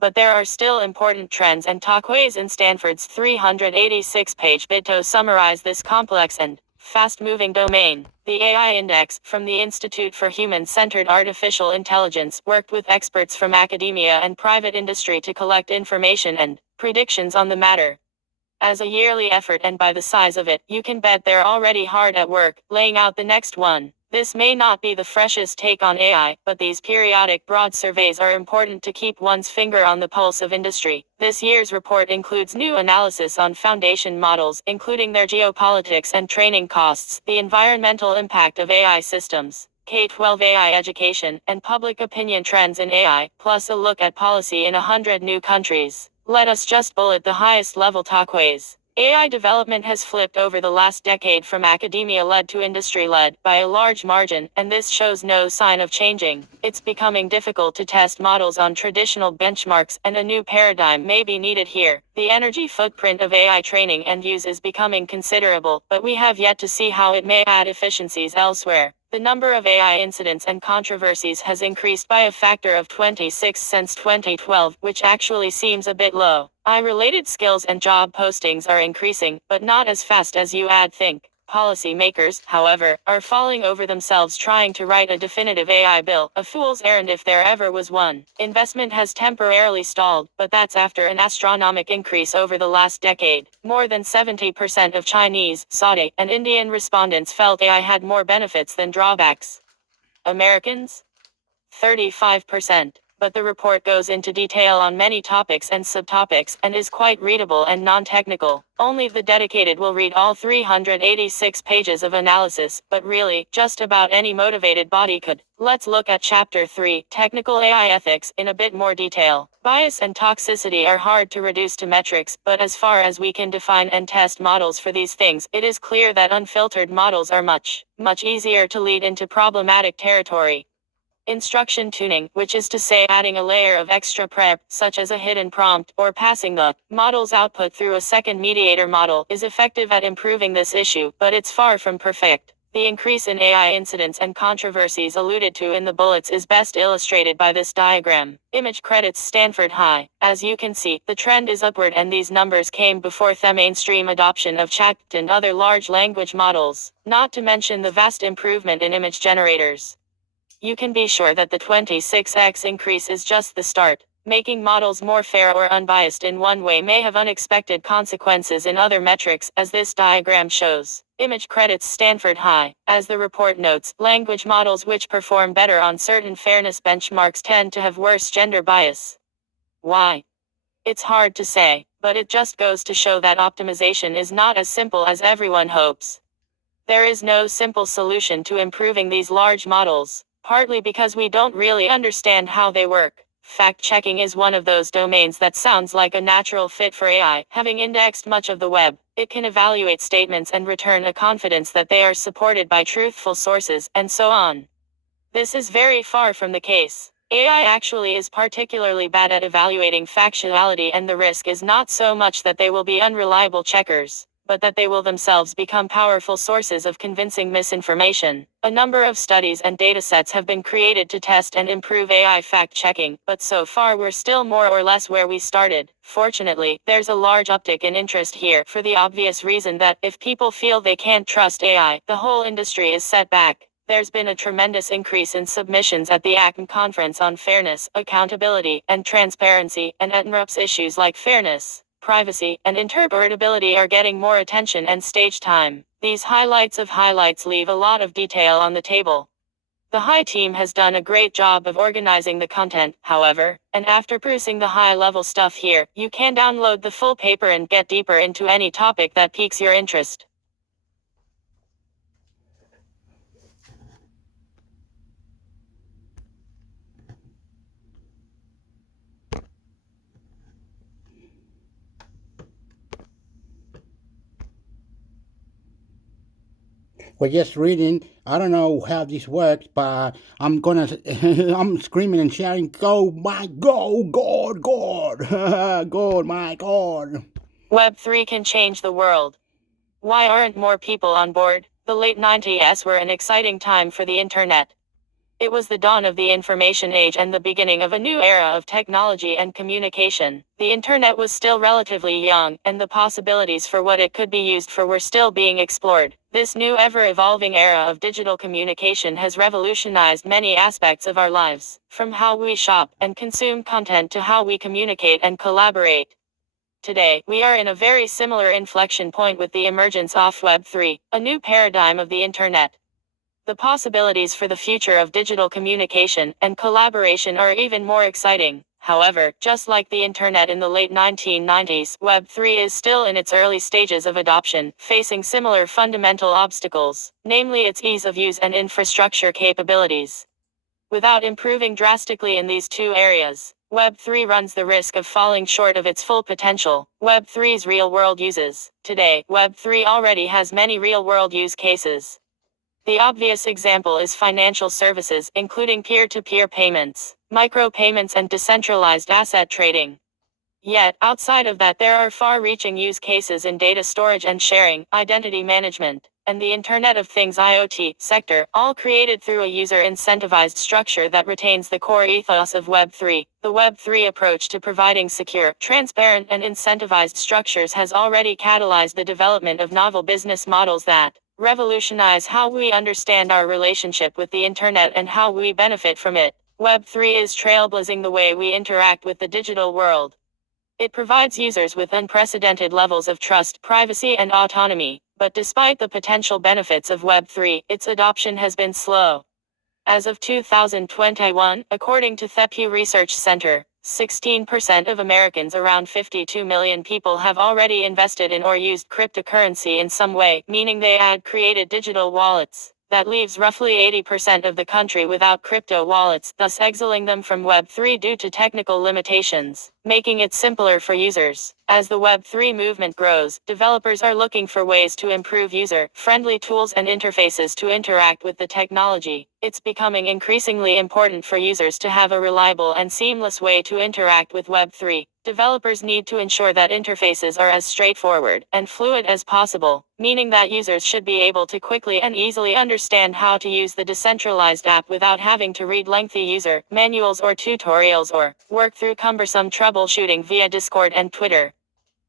But there are still important trends and talkways in Stanford's 386-page bid to summarize this complex and fast-moving domain. The AI Index, from the Institute for Human-Centered Artificial Intelligence, worked with experts from academia and private industry to collect information and predictions on the matter. As a yearly effort and by the size of it, you can bet they're already hard at work, laying out the next one. This may not be the freshest take on AI, but these periodic broad surveys are important to keep one's finger on the pulse of industry. This year's report includes new analysis on foundation models, including their geopolitics and training costs, the environmental impact of AI systems, K-12 AI education, and public opinion trends in AI, plus a look at policy in 100 new countries. Let us just bullet the highest level talkways. AI development has flipped over the last decade from academia-led to industry-led by a large margin, and this shows no sign of changing. It's becoming difficult to test models on traditional benchmarks, and a new paradigm may be needed here. The energy footprint of AI training and use is becoming considerable, but we have yet to see how it may add efficiencies elsewhere. The number of AI incidents and controversies has increased by a factor of 26 since 2012, which actually seems a bit low. AI-related skills and job postings are increasing, but not as fast as you'd think. Policymakers, however, are falling over themselves trying to write a definitive AI bill, a fool's errand if there ever was one. Investment has temporarily stalled, but that's after an astronomical increase over the last decade. More than 70% of Chinese, Saudi, and Indian respondents felt AI had more benefits than drawbacks. Americans? 35%. But the report goes into detail on many topics and subtopics, and is quite readable and non-technical. Only the dedicated will read all 386 pages of analysis, but really, just about any motivated body could. Let's look at Chapter 3, Technical AI Ethics, in a bit more detail. Bias and toxicity are hard to reduce to metrics, but as far as we can define and test models for these things, it is clear that unfiltered models are much easier to lead into problematic territory. Instruction tuning, which is to say adding a layer of extra prep, such as a hidden prompt, or passing the model's output through a second mediator model, is effective at improving this issue, but it's far from perfect. The increase in AI incidents and controversies alluded to in the bullets is best illustrated by this diagram. Image credits Stanford High. As you can see, the trend is upward, and these numbers came before the mainstream adoption of chat and other large language models, not to mention the vast improvement in image generators. You can be sure that the 26x increase is just the start. Making models more fair or unbiased in one way may have unexpected consequences in other metrics, as this diagram shows. Image credits Stanford High. As the report notes, language models which perform better on certain fairness benchmarks tend to have worse gender bias. Why? It's hard to say, but it just goes to show that optimization is not as simple as everyone hopes. There is no simple solution to improving these large models, partly because we don't really understand how they work. Fact-checking is one of those domains that sounds like a natural fit for AI. Having indexed much of the web, it can evaluate statements and return a confidence that they are supported by truthful sources, and so on. This is very far from the case. AI actually is particularly bad at evaluating factuality, and the risk is not so much that they will be unreliable checkers, but that they will themselves become powerful sources of convincing misinformation. A number of studies and datasets have been created to test and improve AI fact-checking, but so far we're still more or less where we started. Fortunately, there's a large uptick in interest here for the obvious reason that if people feel they can't trust AI, the whole industry is set back. There's been a tremendous increase in submissions at the ACM conference on fairness, accountability, and transparency, and NRUP's issues like fairness, privacy, and interpretability are getting more attention and stage time. These highlights of highlights leave a lot of detail on the table. The High team has done a great job of organizing the content, however, and after perusing the high-level stuff here, you can download the full paper and get deeper into any topic that piques your interest. We're just reading. I don't know how this works, but I'm I'm screaming and shouting, "Go, my God, God, God, God, my God." Web3 can change the world. Why aren't more people on board? The late 90s were an exciting time for the internet. It was the dawn of the information age and the beginning of a new era of technology and communication. The internet was still relatively young, and the possibilities for what it could be used for were still being explored. This new ever-evolving era of digital communication has revolutionized many aspects of our lives, from how we shop and consume content to how we communicate and collaborate. Today, we are in a very similar inflection point with the emergence of Web3, a new paradigm of the internet. The possibilities for the future of digital communication and collaboration are even more exciting. However, just like the internet in the late 1990s, Web3 is still in its early stages of adoption, facing similar fundamental obstacles, namely its ease of use and infrastructure capabilities. Without improving drastically in these two areas, Web3 runs the risk of falling short of its full potential. Web3's real-world uses. Today, Web3 already has many real-world use cases. The obvious example is financial services, including peer-to-peer payments, micropayments, and decentralized asset trading. Yet, outside of that, there are far-reaching use cases in data storage and sharing, identity management, and the Internet of Things (IoT) sector, all created through a user-incentivized structure that retains the core ethos of Web3. The Web3 approach to providing secure, transparent, and incentivized structures has already catalyzed the development of novel business models that revolutionize how we understand our relationship with the internet and how we benefit from it. Web3 is trailblazing the way we interact with the digital world. It provides users with unprecedented levels of trust, privacy, and autonomy, but despite the potential benefits of Web3, its adoption has been slow. As of 2021, according to the Pew Research Center, 16% of Americans, around 52 million people, have already invested in or used cryptocurrency in some way, meaning they had created digital wallets. That leaves roughly 80% of the country without crypto wallets, thus exiling them from Web3 due to technical limitations, making it simpler for users. As the Web3 movement grows, developers are looking for ways to improve user-friendly tools and interfaces to interact with the technology. It's becoming increasingly important for users to have a reliable and seamless way to interact with Web3. Developers need to ensure that interfaces are as straightforward and fluid as possible, meaning that users should be able to quickly and easily understand how to use the decentralized app without having to read lengthy user manuals or tutorials or work through cumbersome troubleshooting via Discord and Twitter.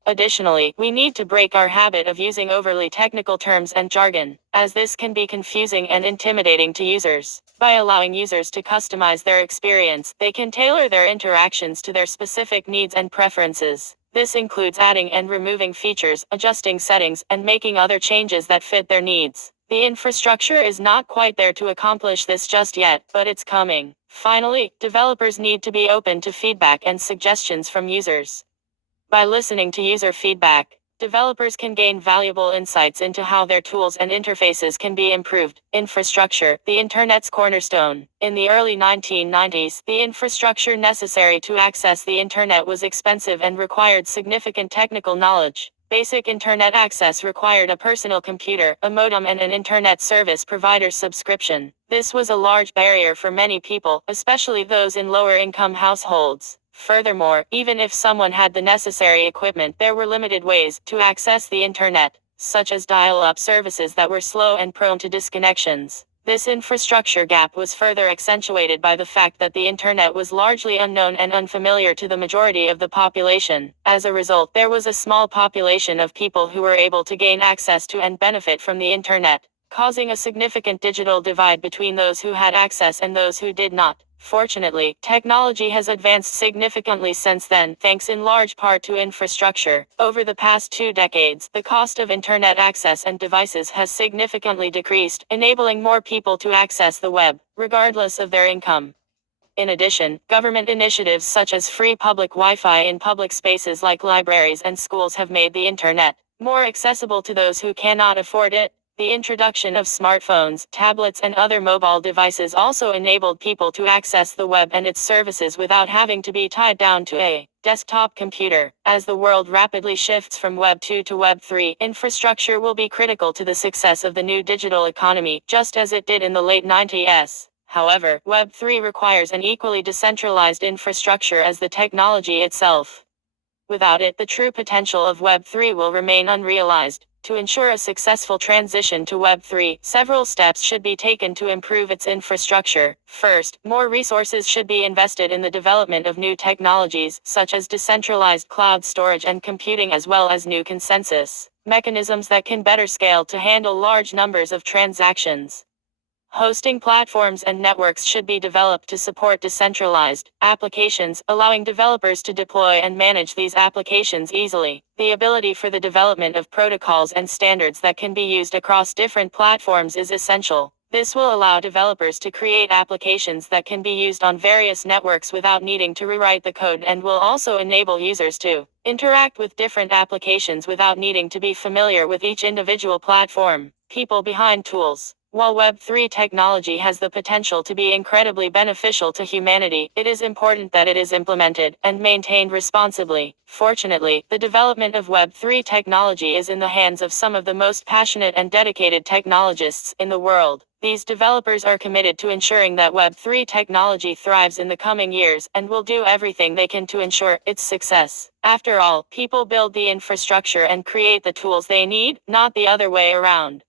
Additionally, we need to break our habit of using overly technical terms and jargon, as this can be confusing and intimidating to users. By allowing users to customize their experience, they can tailor their interactions to their specific needs and preferences. This includes adding and removing features, adjusting settings, and making other changes that fit their needs. The infrastructure is not quite there to accomplish this just yet, but it's coming. Finally, developers need to be open to feedback and suggestions from users. By listening to user feedback, developers can gain valuable insights into how their tools and interfaces can be improved. Infrastructure, the internet's cornerstone. In the early 1990s, the infrastructure necessary to access the internet was expensive and required significant technical knowledge. Basic internet access required a personal computer, a modem and an internet service provider subscription. This was a large barrier for many people, especially those in lower-income households. Furthermore, even if someone had the necessary equipment, there were limited ways to access the internet, such as dial-up services that were slow and prone to disconnections. This infrastructure gap was further accentuated by the fact that the internet was largely unknown and unfamiliar to the majority of the population. As a result, there was a small population of people who were able to gain access to and benefit from the internet, causing a significant digital divide between those who had access and those who did not. Fortunately, technology has advanced significantly since then, thanks in large part to infrastructure. Over the past 2 decades, the cost of internet access and devices has significantly decreased, enabling more people to access the web, regardless of their income. In addition, government initiatives such as free public Wi-Fi in public spaces like libraries and schools have made the internet more accessible to those who cannot afford it. The introduction of smartphones, tablets and other mobile devices also enabled people to access the web and its services without having to be tied down to a desktop computer. As the world rapidly shifts from Web 2 to Web 3, infrastructure will be critical to the success of the new digital economy, just as it did in the late 90s. However, Web 3 requires an equally decentralized infrastructure as the technology itself. Without it, the true potential of Web 3 will remain unrealized. To ensure a successful transition to Web 3, several steps should be taken to improve its infrastructure. First, more resources should be invested in the development of new technologies, such as decentralized cloud storage and computing, as well as new consensus mechanisms that can better scale to handle large numbers of transactions. Hosting platforms and networks should be developed to support decentralized applications, allowing developers to deploy and manage these applications easily. The ability for the development of protocols and standards that can be used across different platforms is essential. This will allow developers to create applications that can be used on various networks without needing to rewrite the code, and will also enable users to interact with different applications without needing to be familiar with each individual platform. People behind tools. While Web 3 technology has the potential to be incredibly beneficial to humanity, it is important that it is implemented and maintained responsibly. Fortunately, the development of Web 3 technology is in the hands of some of the most passionate and dedicated technologists in the world. These developers are committed to ensuring that Web 3 technology thrives in the coming years, and will do everything they can to ensure its success. After all, people build the infrastructure and create the tools they need, not the other way around.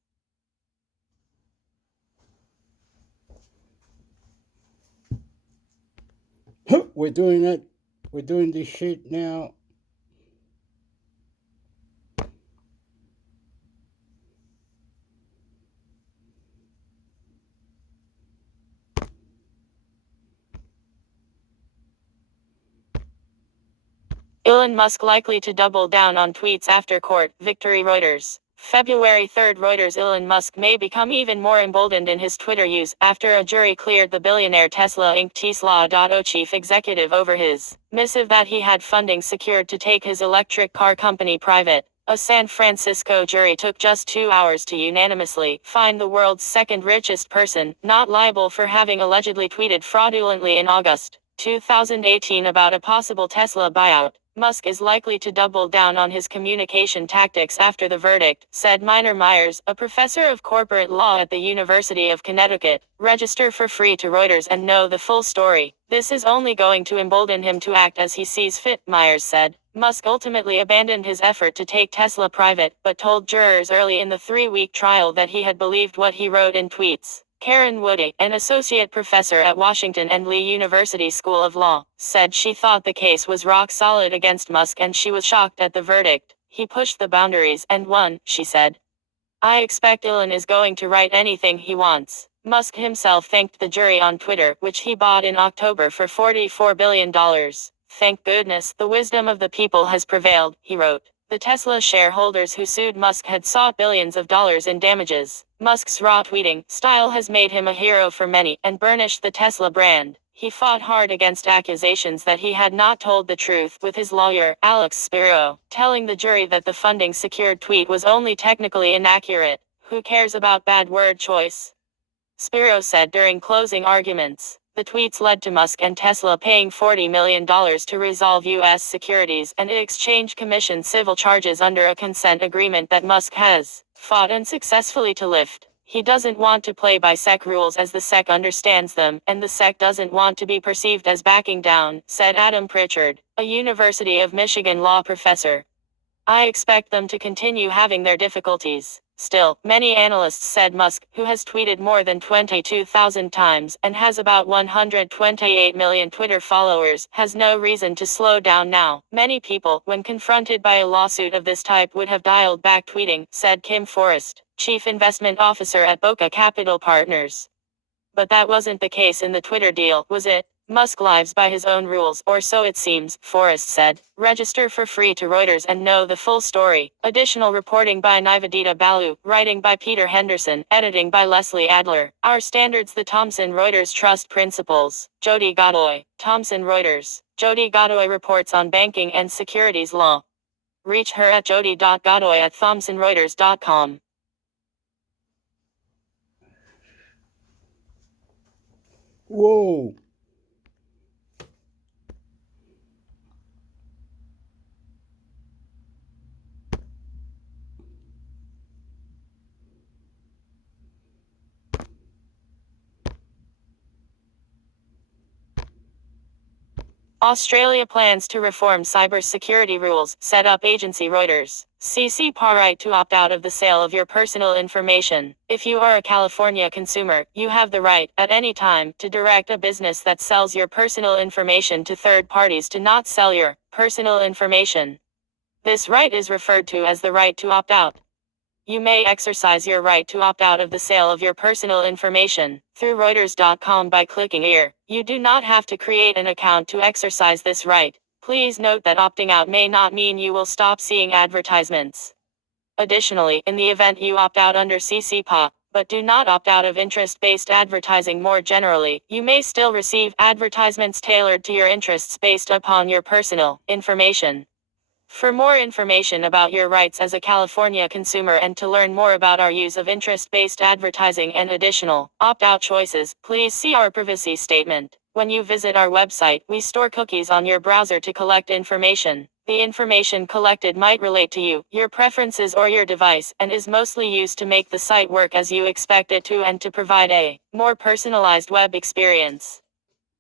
We're doing it. We're doing this shit now. Elon Musk likely to double down on tweets after court victory. Reuters. February 3. Reuters. Elon Musk may become even more emboldened in his Twitter use after a jury cleared the billionaire Tesla Inc. Tesla.o chief executive over his missive that he had funding secured to take his electric car company private. A San Francisco jury took just 2 hours to unanimously find the world's second richest person not liable for having allegedly tweeted fraudulently in August 2018 about a possible Tesla buyout. Musk is likely to double down on his communication tactics after the verdict, said Minor Myers, a professor of corporate law at the University of Connecticut. Register for free to Reuters and know the full story. This is only going to embolden him to act as he sees fit, Myers said. Musk ultimately abandoned his effort to take Tesla private, but told jurors early in the 3-week trial that he had believed what he wrote in tweets. Karen Woody, an associate professor at Washington and Lee University School of Law, said she thought the case was rock solid against Musk and she was shocked at the verdict. He pushed the boundaries and won, she said. I expect Elon is going to write anything he wants. Musk himself thanked the jury on Twitter, which he bought in October for $44 billion. Thank goodness, the wisdom of the people has prevailed, he wrote. The Tesla shareholders who sued Musk had sought billions of dollars in damages. Musk's raw tweeting style has made him a hero for many and burnished the Tesla brand. He fought hard against accusations that he had not told the truth, with his lawyer, Alex Spiro, telling the jury that the funding secured tweet was only technically inaccurate. Who cares about bad word choice? Spiro said during closing arguments. The tweets led to Musk and Tesla paying $40 million to resolve U.S. Securities and Exchange Commission civil charges under a consent agreement that Musk has fought unsuccessfully to lift. He doesn't want to play by SEC rules as the SEC understands them, and the SEC doesn't want to be perceived as backing down, said Adam Pritchard, a University of Michigan law professor. I expect them to continue having their difficulties. Still, many analysts said Musk, who has tweeted more than 22,000 times and has about 128 million Twitter followers, has no reason to slow down now. Many people, when confronted by a lawsuit of this type, would have dialed back tweeting, said Kim Forrest, chief investment officer at Boca Capital Partners. But that wasn't the case in the Twitter deal, was it? Musk lives by his own rules, or so it seems, Forrest said. Register for free to Reuters and know the full story. Additional reporting by Nivedita Balu, writing by Peter Henderson, editing by Leslie Adler. Our standards: the Thomson Reuters Trust Principles. Jody Godoy. Thomson Reuters. Jody Godoy reports on banking and securities law. Reach her at jody.godoy@thomsonreuters.com. Whoa. Australia plans to reform cybersecurity rules, set up agency Reuters. CCPA right to opt out of the sale of your personal information. If you are a California consumer, you have the right, at any time, to direct a business that sells your personal information to third parties to not sell your personal information. This right is referred to as the right to opt out. You may exercise your right to opt out of the sale of your personal information through Reuters.com by clicking here. You do not have to create an account to exercise this right. Please note that opting out may not mean you will stop seeing advertisements. Additionally, in the event you opt out under CCPA, but do not opt out of interest-based advertising more generally, you may still receive advertisements tailored to your interests based upon your personal information. For more information about your rights as a California consumer and to learn more about our use of interest-based advertising and additional opt-out choices, please see our privacy statement. When you visit our website, we store cookies on your browser to collect information. The information collected might relate to you, your preferences, or your device, and is mostly used to make the site work as you expect it to and to provide a more personalized web experience.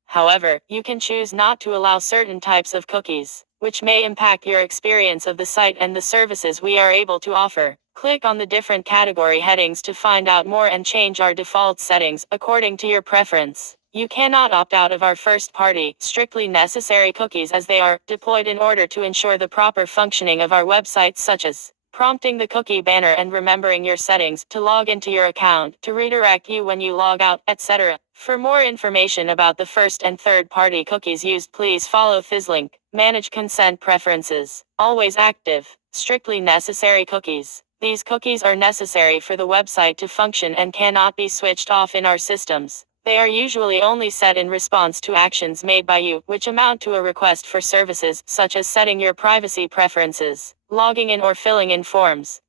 However, you can choose not to allow certain types of cookies, which may impact your experience of the site and the services we are able to offer. Click on the different category headings to find out more and change our default settings according to your preference. You cannot opt out of our first-party, strictly necessary cookies as they are deployed in order to ensure the proper functioning of our website, such as prompting the cookie banner and remembering your settings to log into your account to redirect you when you log out, etc. For more information about the first and third-party cookies used, please follow this link. Manage consent preferences. Always active. Strictly necessary cookies. These cookies are necessary for the website to function and cannot be switched off in our systems. They are usually only set in response to actions made by you, which amount to a request for services, such as setting your privacy preferences, logging in, or filling in forms.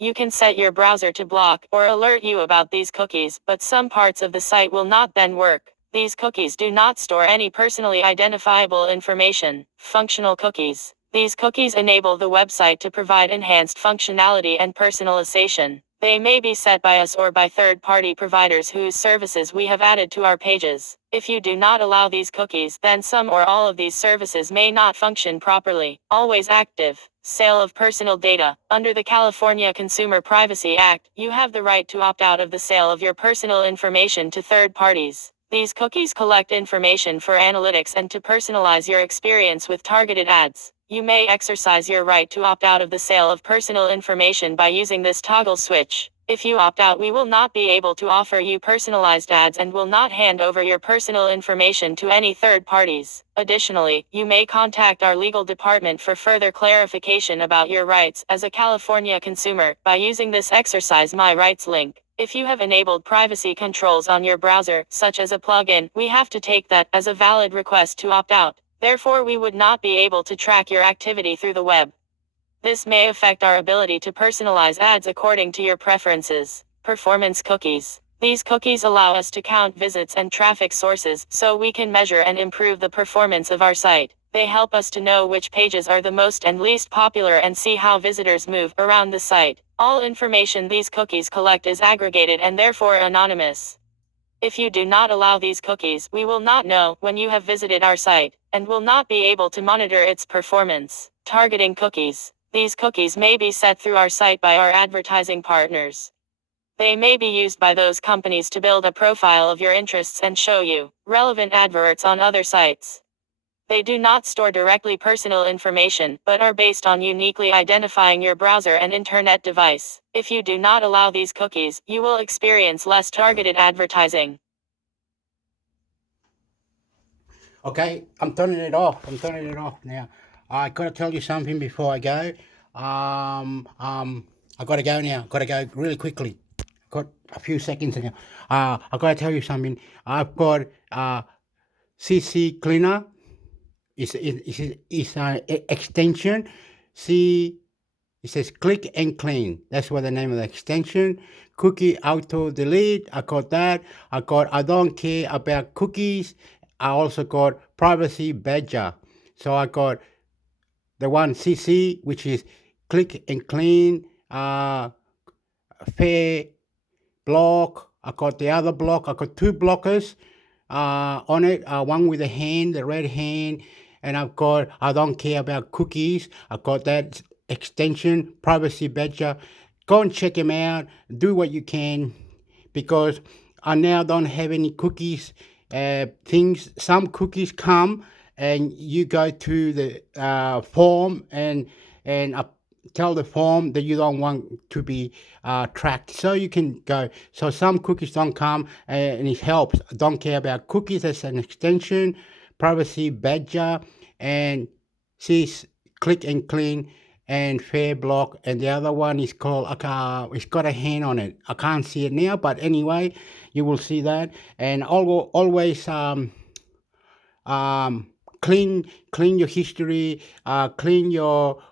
You can set your browser to block or alert you about these cookies, but some parts of the site will not then work. These cookies do not store any personally identifiable information. Functional cookies. These cookies enable the website to provide enhanced functionality and personalization. They may be set by us or by third-party providers whose services we have added to our pages. If you do not allow these cookies, then some or all of these services may not function properly. Always active. Sale of personal data. Under the California Consumer Privacy Act, you have the right to opt out of the sale of your personal information to third parties. These cookies collect information for analytics and to personalize your experience with targeted ads. You may exercise your right to opt out of the sale of personal information by using this toggle switch. If you opt out, we will not be able to offer you personalized ads and will not hand over your personal information to any third parties. Additionally, you may contact our legal department for further clarification about your rights as a California consumer by using this Exercise My Rights link. If you have enabled privacy controls on your browser, such as a plugin, we have to take that as a valid request to opt out. Therefore, we would not be able to track your activity through the web. This may affect our ability to personalize ads according to your preferences. Performance cookies. These cookies allow us to count visits and traffic sources so we can measure and improve the performance of our site. They help us to know which pages are the most and least popular and see how visitors move around the site. All information these cookies collect is aggregated and therefore anonymous. If you do not allow these cookies, we will not know when you have visited our site, and will not be able to monitor its performance. Targeting cookies. These cookies may be set through our site by our advertising partners. They may be used by those companies to build a profile of your interests and show you relevant adverts on other sites. They do not store directly personal information, but are based on uniquely identifying your browser and internet device. If you do not allow these cookies, you will experience less targeted advertising. Okay, I'm turning it off. Now. I gotta tell you something before I go. I gotta go now. Gotta go really quickly. Got a few seconds now. I gotta tell you something. I've got CC Cleaner. It's an extension. It says click and clean. That's what the name of the extension. Cookie auto delete. I got that. I don't care about cookies. I also got privacy badger. So I got the one CC, which is click and clean, fair block. I got the other block. I got two blockers on it. One with the hand, the red hand, and I've got I don't care about cookies. I got that extension, privacy badger. Go and check them out. Do what you can, because I now don't have any cookies things. Some cookies come and you go to the form and tell the form that you don't want to be tracked, so you can go. So some cookies don't come and it helps. Don't care about cookies as an extension, privacy badger, and she's click and clean and fair block, and the other one is called it's got a hand on it. I can't see it now, but anyway, you will see that. And always clean your history, clean your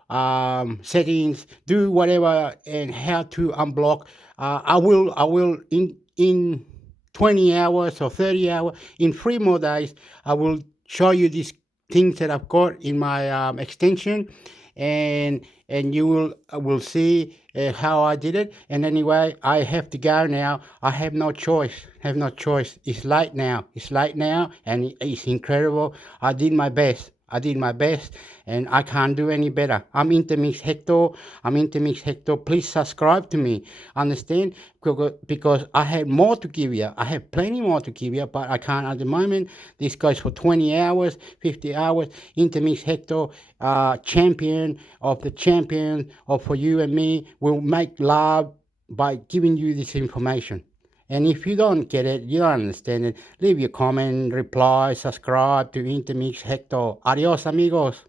settings, do whatever and how to unblock. I will in 20 hours or 30 hours, in 3 more days, I will show you these things that I've got in my extension, and you will see how I did it. And anyway, I have to go now. I have no choice. It's late now. And it's incredible. I did my best, and I can't do any better. I'm Intermix Hector. Please subscribe to me. Understand? Because I have more to give you. I have plenty more to give you, but I can't at the moment. This goes for 20 hours, 50 hours. Intermix Hector, champion of the champion, or for you and me, will make love by giving you this information. And if you don't get it, you don't understand it, leave your comment, reply, subscribe to Intermix Hector. Adios, amigos.